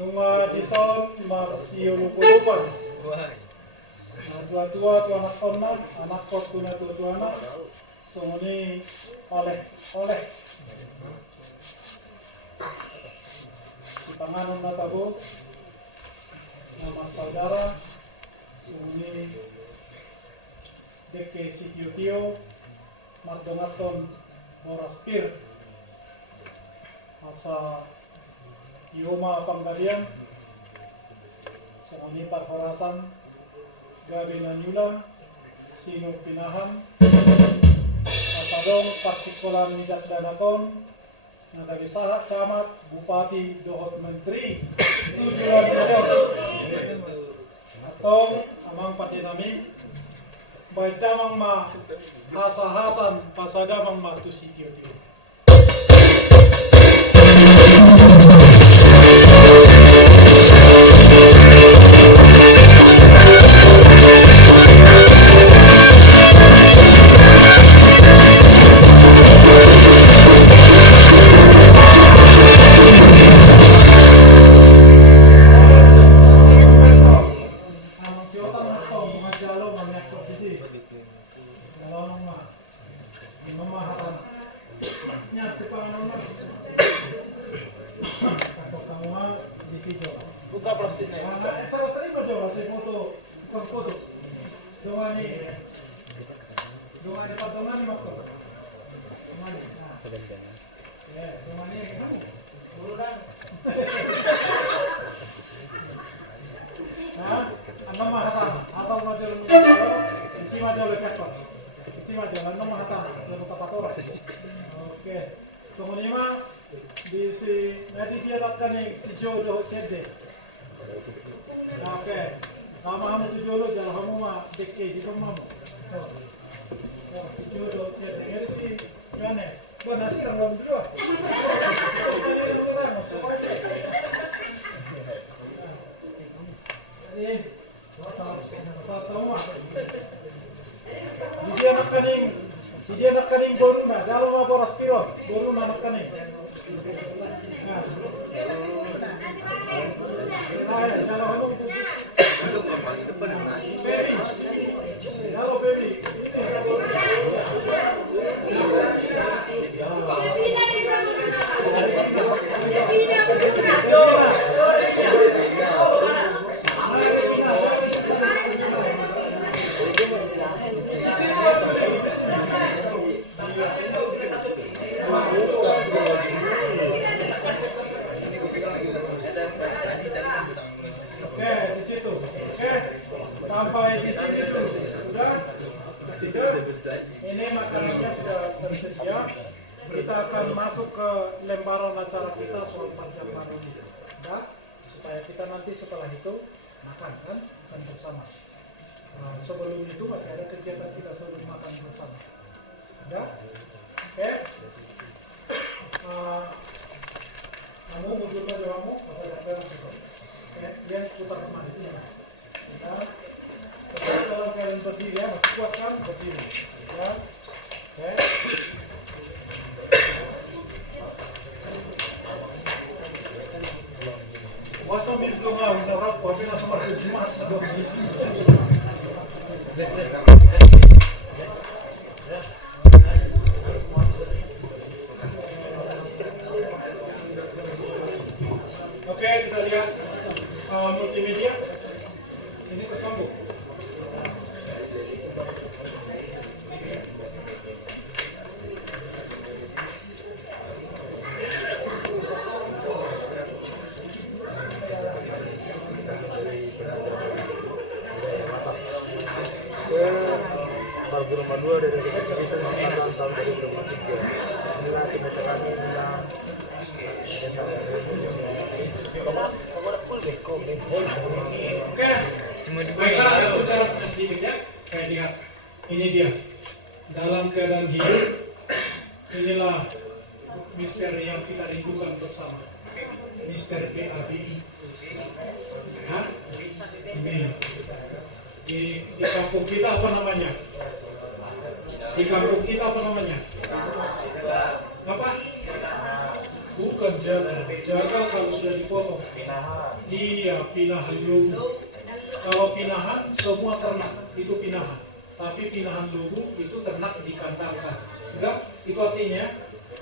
nunga dison marsio lupulupan tua-tua tu anak kona anak kot tuna tua anak sunguni oleh si panganon na tabo nama saudara sunguni deke si tio mardongaton moraspir masa Ioma Panggalian sunguni parhorasan Gabi Nanyulang Sino Pinaham Atadong Paksikolan Nijak Danakon Nagabisaha Camat Bupati Dohot Menteri Tujuan Dohot Atong Amang Patinami Baik damang ma Hasahatan Pasadamang ma Tusitio-tio. Buka plastiknya. Kalau terima coba si foto, tukang foto. Doang ini patungan ni makro. Mana? Ya, doang ini kamu. Burudan. Nah, anda mahatan. Atau macam ni. Isi macam lekat kok. Isi macam anda mahatan. Lepas apa orang? Oke. Semuanya di si nanti dia akan yang si jodoh sedih. Oke. Kamu kamu tu jodoh jalan kamu mah dekke di semua. So si jodoh sedih. Jadi si mana? Buat nasi orang dulu. Ini tahu mah. Dia nak kaning baru na, jalan mah boras piro, baru nak kaning. Nah, jalan kamu. Baby, halo baby. Oke, di situ. Oke, sampai di sini dulu. Sudah? Ini makanannya sudah tersedia. Kita akan masuk ke lembaran acara kita soal panjang baru. Ya, supaya kita nanti setelah itu makan kan bersama. Sebelum itu masih ada kegiatan kita sebelum makan bersama. Ya, oke. Kamu mundur saja kamu, masih ada barang itu. Oke, dia putar kemana? Ya, kalau kalian berdiri ya, masih kuat kan berdiri. Ya, oke. Wasambil doa, menurut aku, tapi langsung masuk Jumat. Oke, kita lihat multimedia. Ini kesambung. Rumah 2 dari Kepolisian Angkatan tahun 2023. Inilah kebetulan Oke, baiklah, ada ucapan sedikit ya. Kayak lihat, ini dia. Dalam keadaan hidup, inilah misteri yang kita rindukan bersama. Misteri PABI. Hah? Ini. Di kampung kita apa namanya? Di kampung kita apa namanya? Apa? Bukan jagal. Jagal kalau sudah dipotong. Pinahan. Iya, pinahan lugu. Kalau pinahan semua ternak itu pinahan. Tapi pinahan lugu itu ternak dikandangkan. Enggak, itu artinya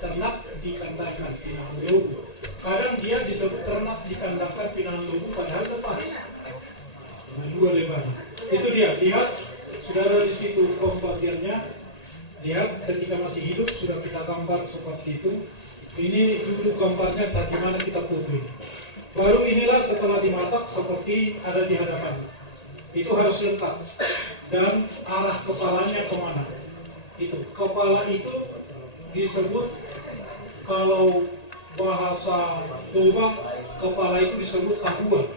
ternak dikandangkan pinahan lugu. Kadang dia disebut ternak dikandangkan pinahan lugu padahal lepas. Nah, dua lebar. Itu dia. Lihat, saudara di situ pembagiannya. Lihat ketika masih hidup sudah kita gambar seperti itu. Ini dulu gambarnya bagaimana kita foto. Baru inilah setelah dimasak seperti ada di hadapan. Itu harus lengkap. Dan arah kepalanya kemana? Itu kepala itu disebut, kalau bahasa Toba, kepala itu disebut tahuan.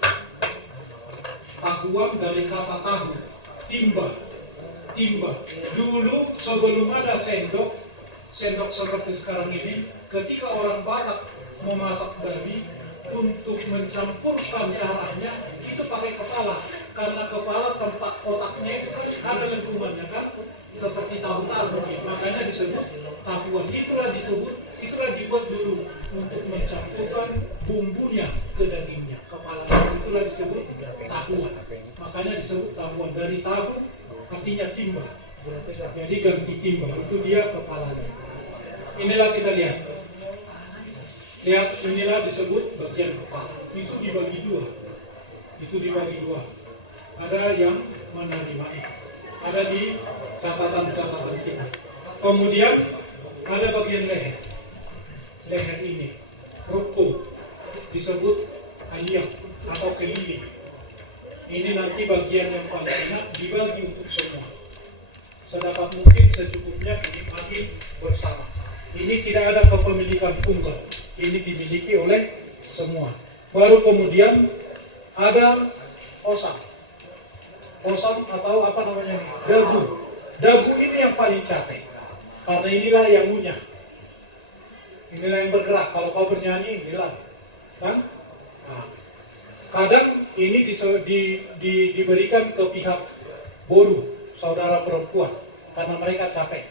Tahuan dari kata tahu, timba. Dulu sebelum ada sendok seperti sekarang ini, ketika orang Batak memasak babi, untuk mencampurkan darahnya itu pakai kepala, karena kepala tempat otaknya itu ada lengkungannya kan, seperti tahu-tahu, makanya disebut tahuan. Itulah dibuat dulu untuk mencampurkan bumbunya ke dagingnya, kepala itulah disebut tahuan. Makanya disebut tahuan, dari tahu artinya timba, jadi ganti timba, itu dia kepalanya. Inilah kita lihat, inilah disebut bagian kepala. Itu dibagi dua. Ada yang menerima itu, ada di catatan kita. Kemudian ada bagian leher ini, rukun, disebut aliyah atau keliling. Ini nanti bagian yang paling enak dibagi untuk semua. Sedapat mungkin secukupnya dibagi bersama. Ini tidak ada kepemilikan tunggal. Ini dimiliki oleh semua. Baru kemudian ada osam. Osam atau apa namanya? Dagu. Dagu ini yang paling capek. Karena inilah yang ngunyah. Inilah yang bergerak. Kalau kau bernyanyi, inilah. Kan? Nah, kadang ini diberikan ke pihak boru, saudara perempuan, karena mereka capek.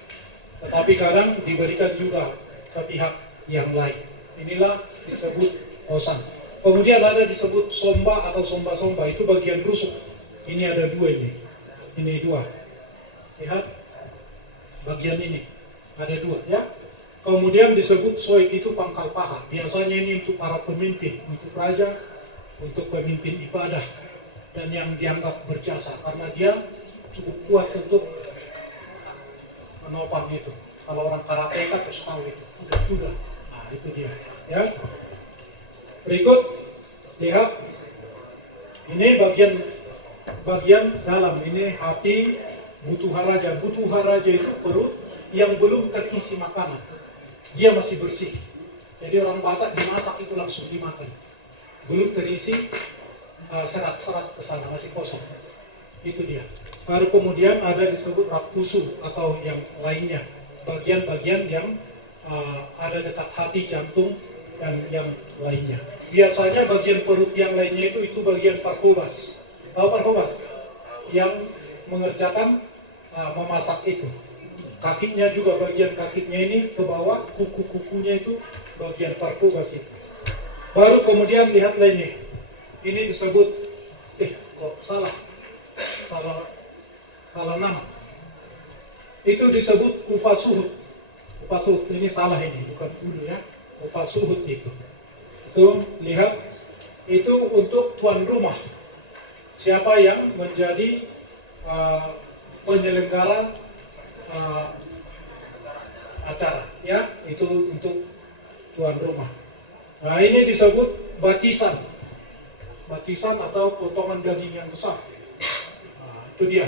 Tetapi kadang diberikan juga ke pihak yang lain. Inilah disebut osam. Kemudian ada disebut somba atau somba-somba, itu bagian rusuk. Ini ada dua ini. Ini dua. Lihat, bagian ini ada dua ya. Kemudian disebut soik, itu pangkal paha. Biasanya ini untuk para pemimpin, untuk raja, untuk pemimpin ibadah, dan yang dianggap berjasa karena dia cukup kuat untuk menopang itu. Kalau orang karateka terus tahu itu, udah. Nah, itu dia. Ya. Berikut lihat, ini bagian dalam, ini hati butuharaja. Butuharaja itu perut yang belum terisi makanan, dia masih bersih. Jadi orang Batak dimasak itu langsung dimakan, belum terisi serat-serat ke sana, masih kosong. Itu dia. Baru kemudian ada disebut rakusu atau yang lainnya, bagian-bagian yang ada dekat hati, jantung, dan yang lainnya. Biasanya bagian perut yang lainnya itu bagian parkobas. Tahu parkobas? Yang mengerjakan memasak itu. Kakinya juga, bagian kakinya ini ke bawah, kuku-kukunya itu bagian parkobas itu. Baru kemudian lihat lainnya. Ini disebut, kok salah nama. Itu disebut upasuhut. Upasuhut ini salah, ini bukan dulu ya. Upasuhut itu. Tuh lihat, itu untuk tuan rumah. Siapa yang menjadi penyelenggara acara, ya, itu untuk tuan rumah. Nah, ini disebut batisan atau potongan daging yang besar. Nah, itu dia.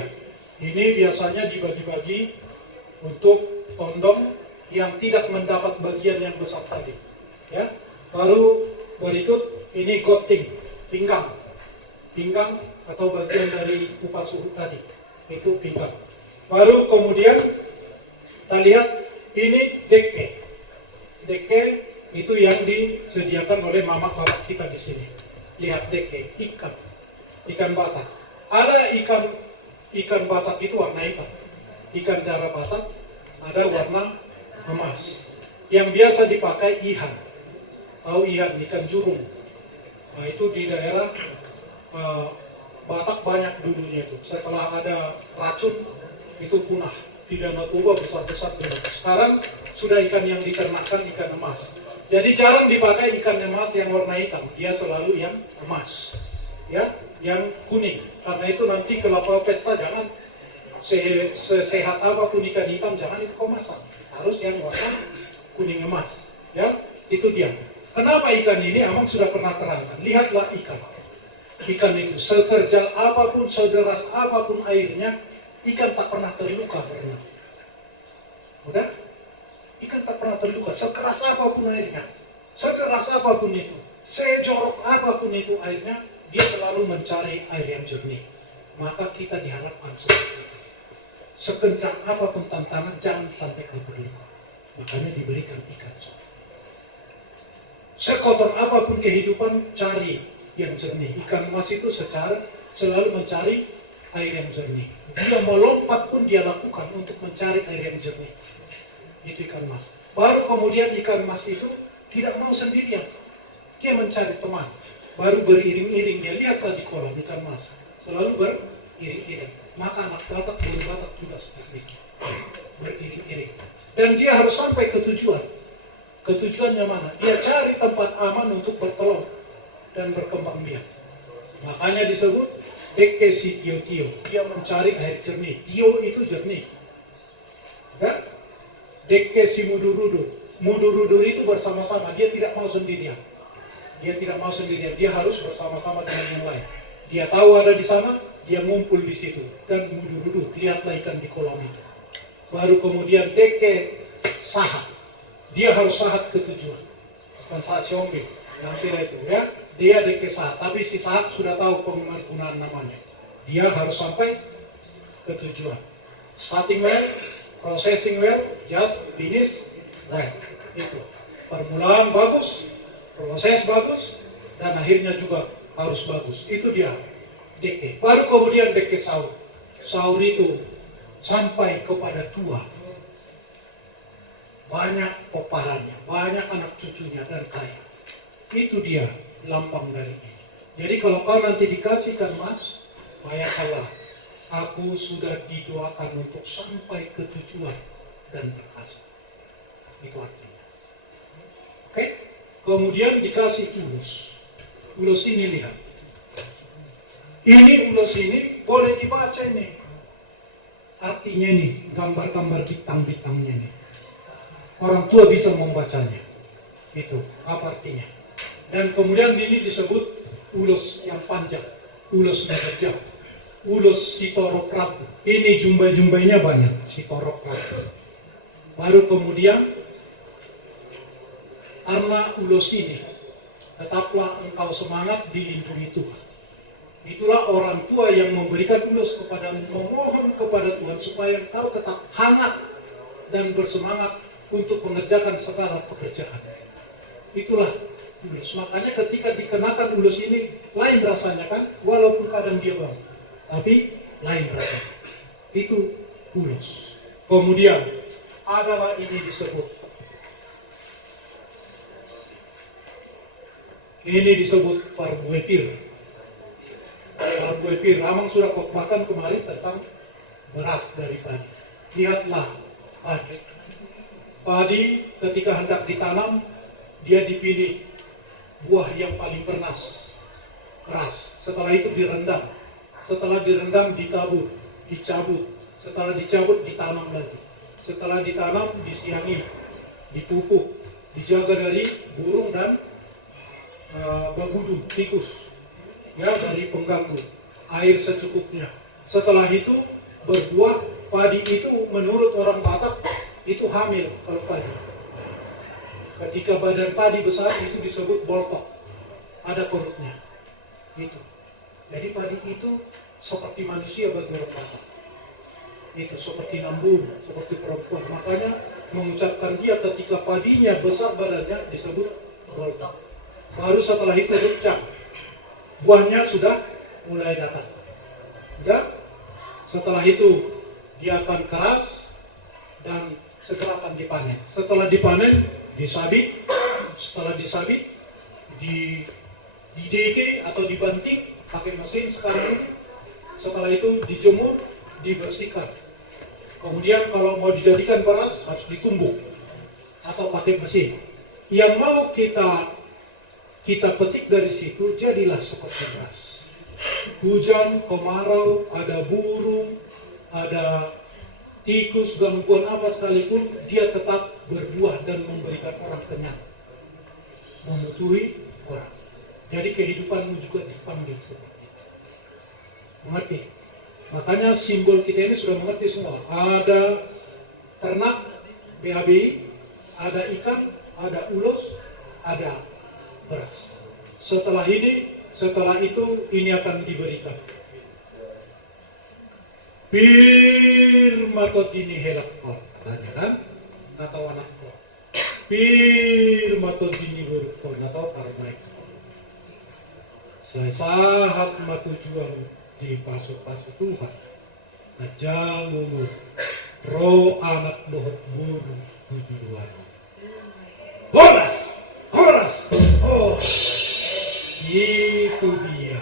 Ini biasanya dibagi-bagi untuk tondong yang tidak mendapat bagian yang besar tadi. Ya. Baru berikut ini goting, pinggang atau bagian dari upasuhut tadi. Itu pinggang. Baru kemudian kita lihat ini deke. Deke itu yang disediakan oleh mama bapak kita di sini. Lihat deke, ikan batak. Ada ikan batak itu warna hitam. Ikan darah batak ada warna emas. Yang biasa dipakai ihan. tahu ikan jurung. Nah, itu di daerah Batak banyak dulunya itu. Setelah ada racun itu punah. Di Danau Toba besar-besar dulu. Sekarang sudah ikan yang diternakan ikan emas. Jadi jarang dipakai ikan emas yang warna hitam. Dia selalu yang emas, ya, yang kuning. Karena itu nanti kalau pesta jangan sehat apapun ikan hitam jangan itu kau masak. Harus yang warna kuning emas, ya. Itu dia. Kenapa ikan ini? Amang sudah pernah terangkan. Lihatlah ikan. Ikan itu seterjal apapun, sederas apapun airnya, ikan tak pernah terluka pernah. Udah? Ikan tak pernah terluka. Sekeras apapun airnya, sekeras apapun itu, sejorok apapun itu airnya, dia selalu mencari air yang jernih. Maka kita diharapkan seperti itu. Sekencang apapun tantangan, jangan sampai kau berluka. Makanya diberikan ikan. Sekotor apapun kehidupan, cari yang jernih. Ikan emas itu selalu mencari air yang jernih. Dia melompat pun dia lakukan untuk mencari air yang jernih. Itu ikan emas. Baru kemudian ikan emas itu tidak mau sendirian. Dia mencari teman. Baru beriring-iring. Dia lihatlah di kolam ikan emas. Selalu beriring-iring. Maka anak Batak, burung Batak juga seperti itu. Beriring-iring. Dan dia harus sampai ke tujuan. Ketujuannya mana? Dia cari tempat aman untuk bertelur dan berkembang biak. Makanya disebut Deke si Tio. Dia mencari air jernih. Tio itu jernih. Ya? Deke si Mudurudur. Mudurudur itu bersama-sama. Dia tidak mau sendirian. Dia harus bersama-sama dengan yang lain. Dia tahu ada di sana, dia ngumpul di situ. Dan Mudurudur, lihatlah ikan di kolam itu. Baru kemudian Deke sahat. Dia harus sahat ke tujuan. Bukan sahat siombing. Nanti itu ya. Dia Deke sahat. Tapi si sahat sudah tahu penggunaan namanya. Dia harus sampai ke tujuan. Starting well, processing well, just finish well. Itu. Permulaan bagus, proses bagus, dan akhirnya juga harus bagus. Itu dia Deke. Baru kemudian Deke sahur. Sahur itu sampai kepada tua. Banyak peparannya, banyak anak cucunya dan kaya. Itu dia lambang dari ini. Jadi kalau kau nanti dikasihkan emas, bayangkanlah, aku sudah didoakan untuk sampai ke tujuan dan berhasil. Itu artinya. Oke? Kemudian dikasih ulus. Ulus ini lihat. Ini ulus ini boleh dibaca ini. Artinya nih, gambar-gambar bintang-bintangnya nih. Orang tua bisa membacanya. Itu apa artinya? Dan kemudian ini disebut ulus yang panjang, ulus megajab, ulus Sitoro Prabu. Ini jumbai-jumbainya banyak, Sitoro Prabu. Baru kemudian karena ulus ini, tetaplah engkau semangat dilindungi Tuhan. Itulah orang tua yang memberikan ulus kepadamu, memohon kepada Tuhan supaya engkau tetap hangat dan bersemangat untuk mengerjakan segala pekerjaan. Itulah ulus. Makanya ketika dikenakan ulus ini, lain rasanya kan, walaupun kadang dia bang, tapi lain rasanya. Itu ulus. Kemudian adalah ini disebut. Ini disebut parbuepir. Parbuepir. Amang sudah khotbahkan kemarin tentang beras dari padi. Lihatlah padi. Padi ketika hendak ditanam, dia dipilih buah yang paling keras. Setelah itu direndam. Setelah direndam ditabur, dicabut. Setelah dicabut ditanam lagi. Setelah ditanam disiangi, dipupuk, dijaga dari burung dan begudu, tikus. Ya, dari pengganggu. Air secukupnya. Setelah itu berbuah. Padi itu menurut orang Batak itu hamil kalau padi. Ketika badan padi besar itu disebut boltok. Ada perutnya. Itu. Jadi padi itu seperti manusia bagi orang Batak. Itu seperti nambung, seperti perempuan. Makanya mengucapkan dia ketika padinya besar badannya disebut boltok. Baru setelah itu rupcak. Buahnya sudah mulai datang. Ya. Setelah itu dia akan keras dan segera akan dipanen. Setelah dipanen, disabit. Setelah disabit, dideke atau dibanting pakai mesin sekali. Setelah itu dijemur, dibersihkan. Kemudian kalau mau dijadikan beras harus ditumbuk atau pakai mesin. Yang mau kita petik dari situ jadilah seperti beras. Hujan, kemarau, ada burung, ada tikus, gangguan apa sekalipun, dia tetap berbuah dan memberikan orang kenyang, memutuhi orang. Jadi kehidupanmu juga dipanggil seperti itu. Mengerti? Makanya simbol kita ini sudah mengerti semua. Ada ternak, BABI, ada ikan, ada ulos, ada beras. Setelah itu ini akan diberikan. Pirmatot ini helak kor, katanya kan? Atau anak kor. Pirmatot ini berkor, atau parmaik kor. Saya sahat matujuan di pasuk-pasuk Tuhan. Aja lulu, roh anak dohot guru tujuan. Horas! Oh, itu dia.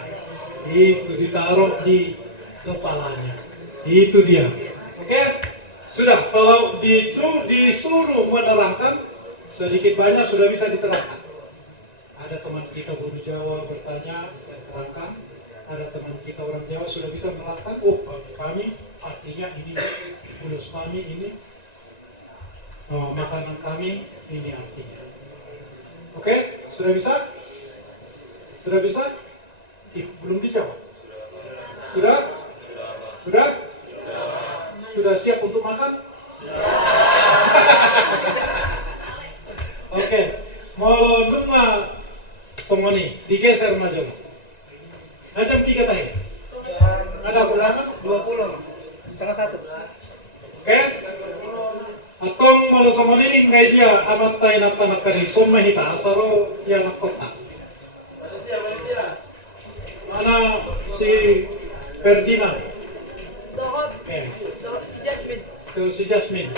Itu ditaruh di kepalanya. Itu dia. Oke? Sudah, kalau itu disuruh menerangkan, sedikit banyak sudah bisa diterangkan. Ada teman kita guru Jawa bertanya, saya terangkan. Ada teman kita orang Jawa sudah bisa menerangkan, oh bagi kami artinya ini, ulus kami ini, makanan kami ini artinya. Oke? Sudah bisa? Sudah bisa? Belum dijawab. Sudah? Sudah? Sudah siap untuk makan? Oke. Mau nunggu semua nih, digeser maju. Jam 3 tadi. Ada 11.20 setengah 1. Oke? Atong malu sama ini nggak dia amat tayo na tanak kari somma hita asaro yang kota. Mana si Ferdinand? Si Jasmine.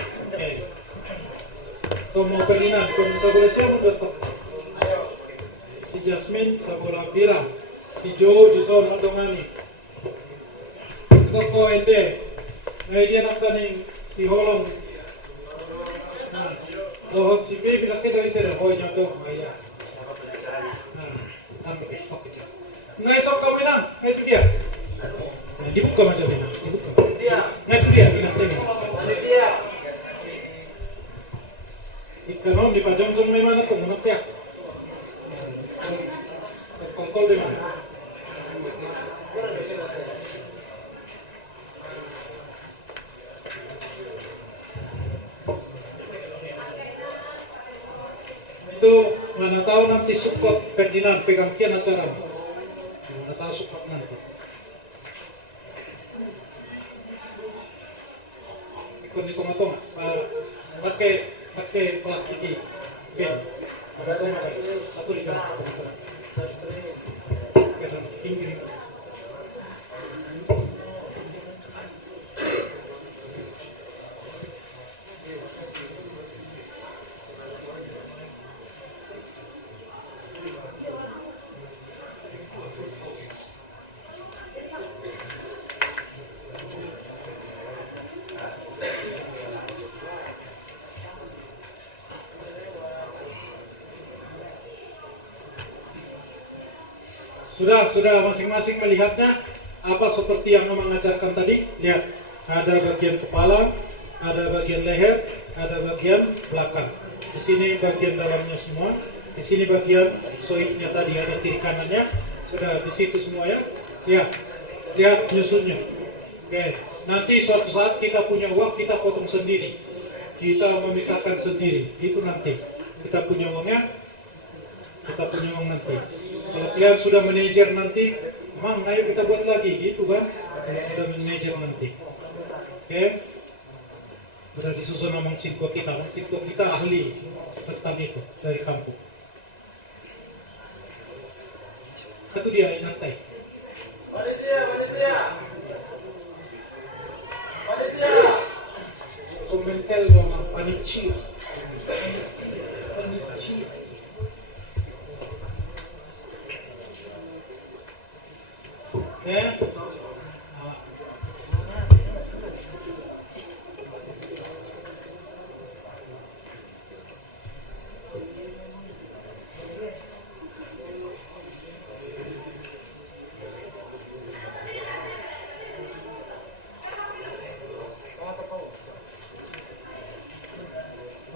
So mau Ferdinand, kung sa bola siya mo dapat. Si Jasmine sa bola pira. Si Joe di so madongani. So ko ende. Ngayon dia nakaning si Holland. Dohot si baby laki daw isa daw niya to maya. Nggak esok kami na, itu dia. Dibuka macam ini, dibuka. Nah itu dia, ini. Ikan di pajang tuh memang itu menurut ya. Kontrol di mana? Itu mana tahu nanti sukot Ferdinand pegang kian acara. Mana tahu sukot nanti. Ikut di tengah-tengah. Pakai plastik ini. Satu di kanan. Pinggir. Sudah masing-masing melihatnya apa seperti yang Mama mengajarkan tadi. Lihat, ada bagian kepala, ada bagian leher, ada bagian belakang. Di sini bagian dalamnya semua, di sini bagian soitnya tadi ada kiri kanannya. Sudah di situ semua ya. Lihat nyusunnya. Oke, nanti suatu saat kita punya uang, kita potong sendiri. Kita memisahkan sendiri. Itu nanti kita punya uangnya, kita punya uang nanti. Kalau kalian sudah manajer nanti, Mang, ayo kita buat lagi, gitu kan? Kalau sudah manajer nanti, oke? Sudah disusun sama singko kita ahli petani itu dari kampung. Itu dia nyantai. Komentel sama panici. Ya.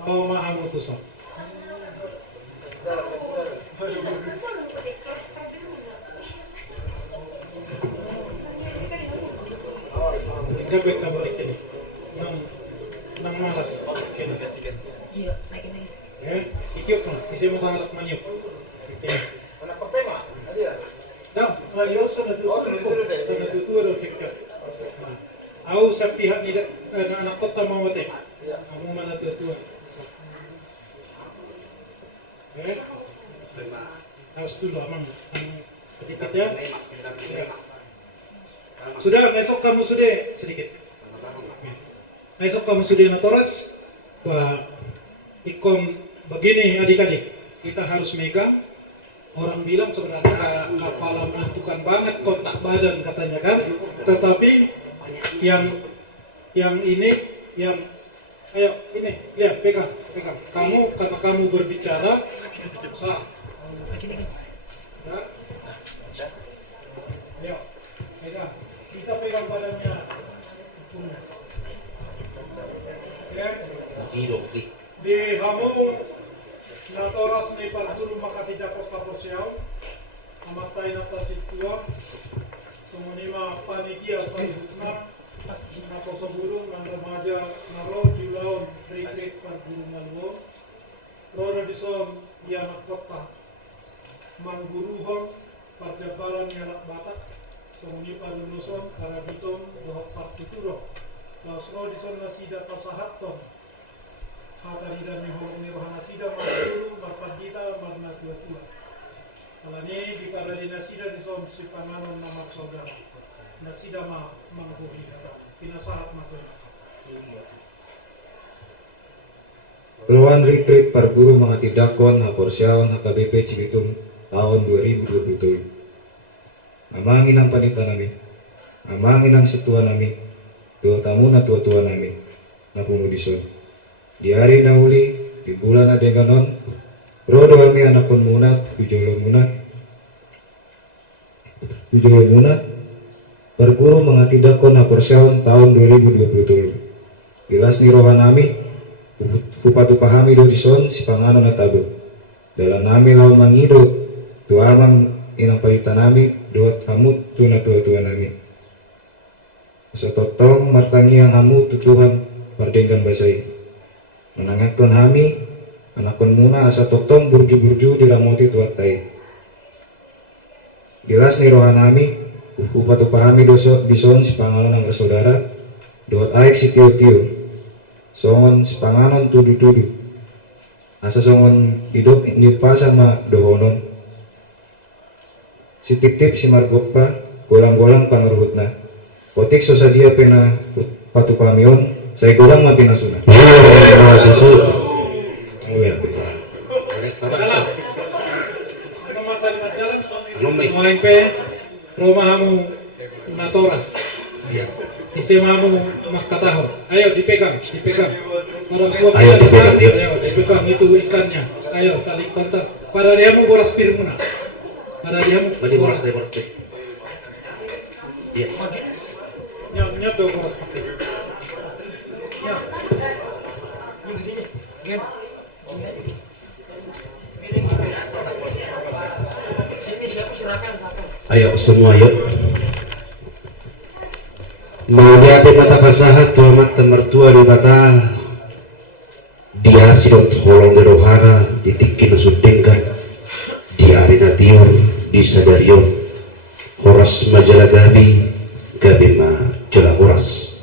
Oh, mahal mo to so. Gabit ka balik ini. Nang malas. Kini. Ikut mo. Isi mo sa halak manyo. Anak pertama, ada ya? Daw, ngayon sa natutuwa. Sa natutuwa daw kita. Aku sa pihak ni anak kota mawate. Kamu mana natutuwa. Harus dulu amang. Sedikit ya. Sudah, besok kamu sudah sedikit. Besok kamu sudah natoras. Wah, ikon begini adik-adik. Kita harus megang. Orang bilang sebenarnya kepala menentukan banget kontak badan katanya kan. Tetapi yang ini yang ayo ini lihat pegang. Kamu karena kamu berbicara sah. Ya. Ayo pegang. Bisa pegang badannya. Ya. Di kamu natoras ni parguru maka tidak kapor siyaw. Amatay na tasitwa. Sumunima panitia sa hutna. Nako sa burung ng remaja na ro julaon retreat parguru malwo. Rora dison yanak kota. Mangguruhon parjabaran yanak batak. Sumuni paruluson karabiton dohok partituro. Laos ro dison nasida tasahatton. Hatarida mihong nirohana sida maguru marpadita magna tua-tua. Alani di paradi nasida dison si panganon nama saudara. Nasida ma mangbuhi kata. Pinasahat matoi. Keluhan retreat parguru mangati dakon haporsyawan HKBP Cibitung tahun 2027. Amangin ang panita nami. Amangin ang situa nami. Dua tamu na tua-tua nami. Na pumudison. Di hari nahuli, di bulan ada ganon, rodo kami anakon muna, tujolo muna, parguru mengatidakon haporsyawan tahun 2027. Jelas ni rohan nami, kupatu pahami do dison si pangano na tabo. Dalam nami lawan mangido, tuamang inang palitan nami, doat kamu tuna tua-tua nami. Sa totong martangi ang amu tutuhan pardenggan basay. Menangatkan hami, anakon muna asa totong burju-burju dilamoti tuatai. Jelas ni rohan hami, upatu pahami dison si panganon ang bersaudara, doat aik si tio-tio, songon si panganon tudu-tudu, asa songon hidup nipa sama dohonon, si tip-tip si margopa, golang-golang pangeruhutna, kotik sosadia pena patu pamion, saya golang mapina suna. Main pe rumahamu natoras. Isimamu makataho. Ayo dipegang. Orang tua Ayo dipegang, yuk. Ayo dipegang itu ikannya. Ayo saling kontak. Para diamu boras pirmuna. Para diamu boras. Iya. Nyat do boras tapi. Ya. Ayo semua yuk. Mau lihat mata pasahat tua mata mertua di mata dia sidot holong di rohana ditikin sudengkan di arena tiur di sadarion horas majalah gabi ma jelah horas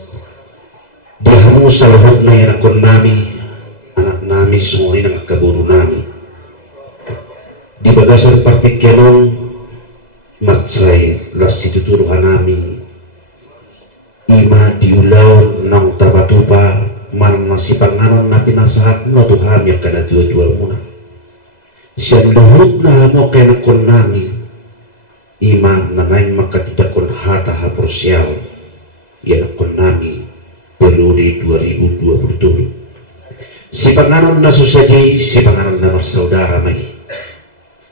dihamu salahot na yan akon nami anak nami semua ini nak kaburu nami di bagasan partikelong matsay lastituturuhan nami ima diulaw ng tabatupa man masipanganon na pinasahat mo Tuhan yang kada dua-dua muna siyang luhut na mo kaya nakon nami ima nanay makatidakon Komersial yang nami periode 2020. Si panganon na susadi, si panganon na marsaudara may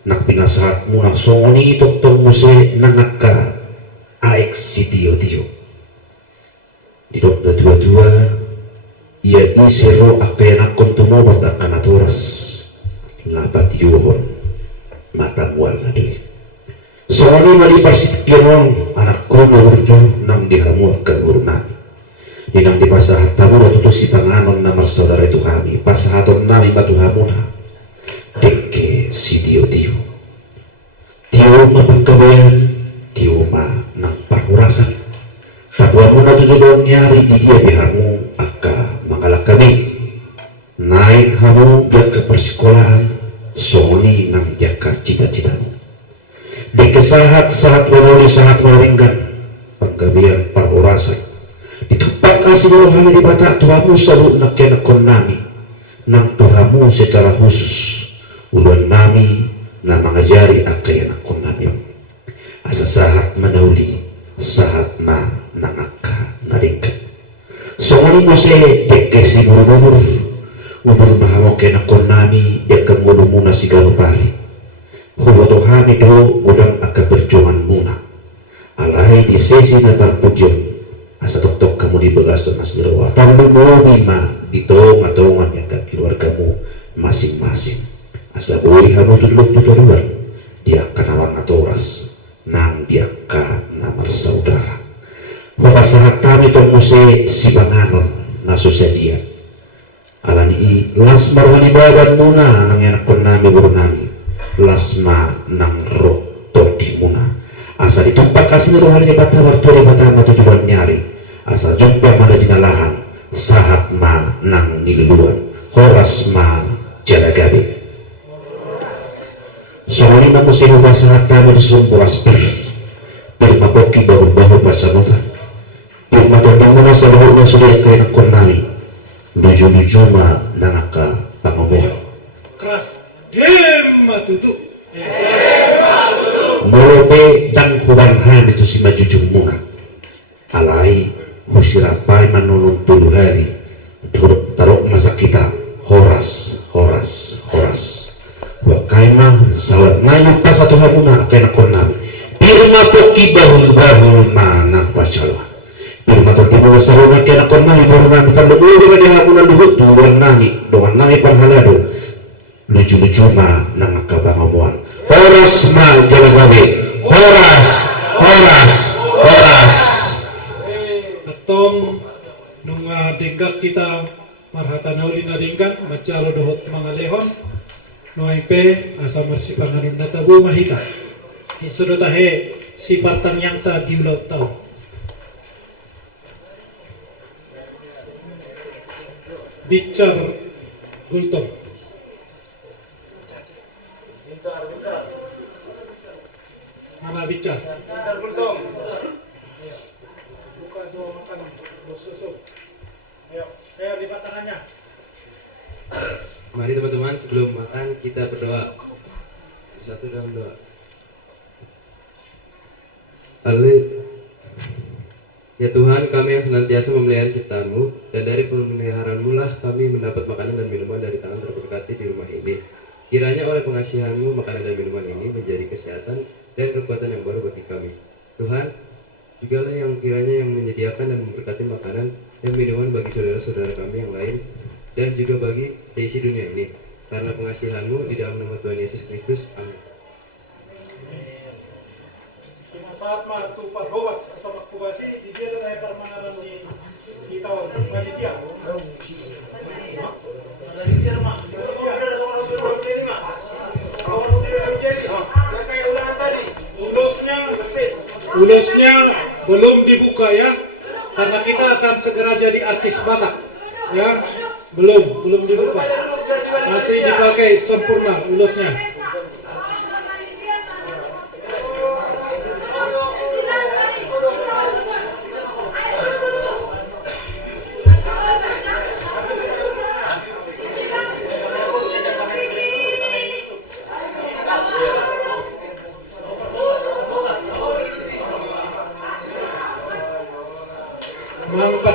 nakpinasahat mo na songoni toktong mo si nangaka aek si Dio. Didok na dua-dua, ia isero akaya nakon tumobat akan aturas lapat yuhon mata mual na diri. Songoni malibar si kirong anak ko na urjo nang dihamuak ka guru nami. Ninang di pasahat tamu na tutus si panganon na marsaudara itu kami pasahaton nami matuhamuna deke si Dio mapangkabayan Dio ma nang parurasan tabuan mo na tujuan nyari di dia bihamu aka mangalak kami naik hamu jaga persekolahan songoni nang jaga cita-citamu deke sahat waroli sahat waringgan pangkabayan parurasan ditupak kasih rohani di bata Tuhamu salut nak kenakon nami nang Tuhamu secara khusus uluan nami na mengajari akaya nakon nami asa sahat manauli sahat na nangaka naringkat songoni mo se deke si umur mahamo kenakon nami dia kemulu muna si galupari huwa Tuhami do udang aka berjuangan muna alai di sesi natang pujian asa tok kamu dibegas sama seluruh tambah mau lima ditongan yang ke keluargamu masing-masing asa boleh hamu tudluk tuturuan dia kanawang atoras nang dia ka namar saudara bapak sahat kami tong muse si banganon nasusa dia alani las marwani badan muna nang yanakon nami guru nami lasma nang rok todi muna asa ditumpak kasih rohani bata wartore bata ma tujuan nyari asa jumpa mana jinalahan sahat ma nang niluluan horas ma jaragabe songoni na musim ubah sahat kami disumpur aspir pilma boki bahu-bahu pasanutan pilma tondang muna sa luhur na sulit kaya nakon nami luju-luju ma nangaka pangomoh Keras. Dem tutup. Molope dan kubanhan itu si majujung muna alai husirapai manunun tulu hari tarok masa kita horas wakaimah salat nayu pas satu hamuna kena konami pirma poki bahul mana wasalwa pirma tertibu wasalwa kena konami baru nami kan lebih dari hamuna luhut tuan nami dengan nami parhalado lucu-lucu ma nangakabangamuan horas ma jalagawe horas Atong nung denggak kita marhata nauli na dinggan macalo dohot mga lehon nuay pe asa marsi panganun na tabu mahita isudo tahe si partang yang ta diulot tau bicar gultong mana bicar Ayo lipat tangannya. Mari teman-teman sebelum makan kita berdoa. Satu dalam doa. Ya Tuhan, kami yang senantiasa memelihara ciptamu, dan dari pemeliharaanmu lah kami mendapat makanan dan minuman dari tangan terberkati di rumah ini. Kiranya oleh pengasihanmu makanan dan minuman ini menjadi kesehatan dan kekuatan yang baru bagi kami. Tuhan, jugalah yang kiranya yang menyediakan dan memberkati makanan dan minuman bagi saudara-saudara kami yang lain dan juga bagi seisi dunia ini. Karena pengasihanmu di dalam nama Tuhan Yesus Kristus. Amin. Saat matu pagobas sama kubas di dia ada permanganan di tahun panitia. Ulasnya belum dibuka ya, karena kita akan segera jadi artis Batak ya, belum dibuka, masih dipakai sempurna ulasnya.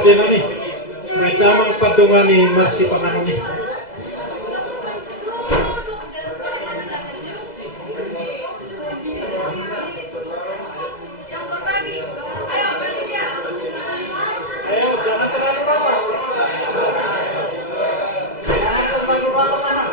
denani. May damang padungan ni Marcy Panganoni. Yang berbagi, ayo bagi dia. Ayo, jangan terlalu lama. Jangan terlalu lama, Mama.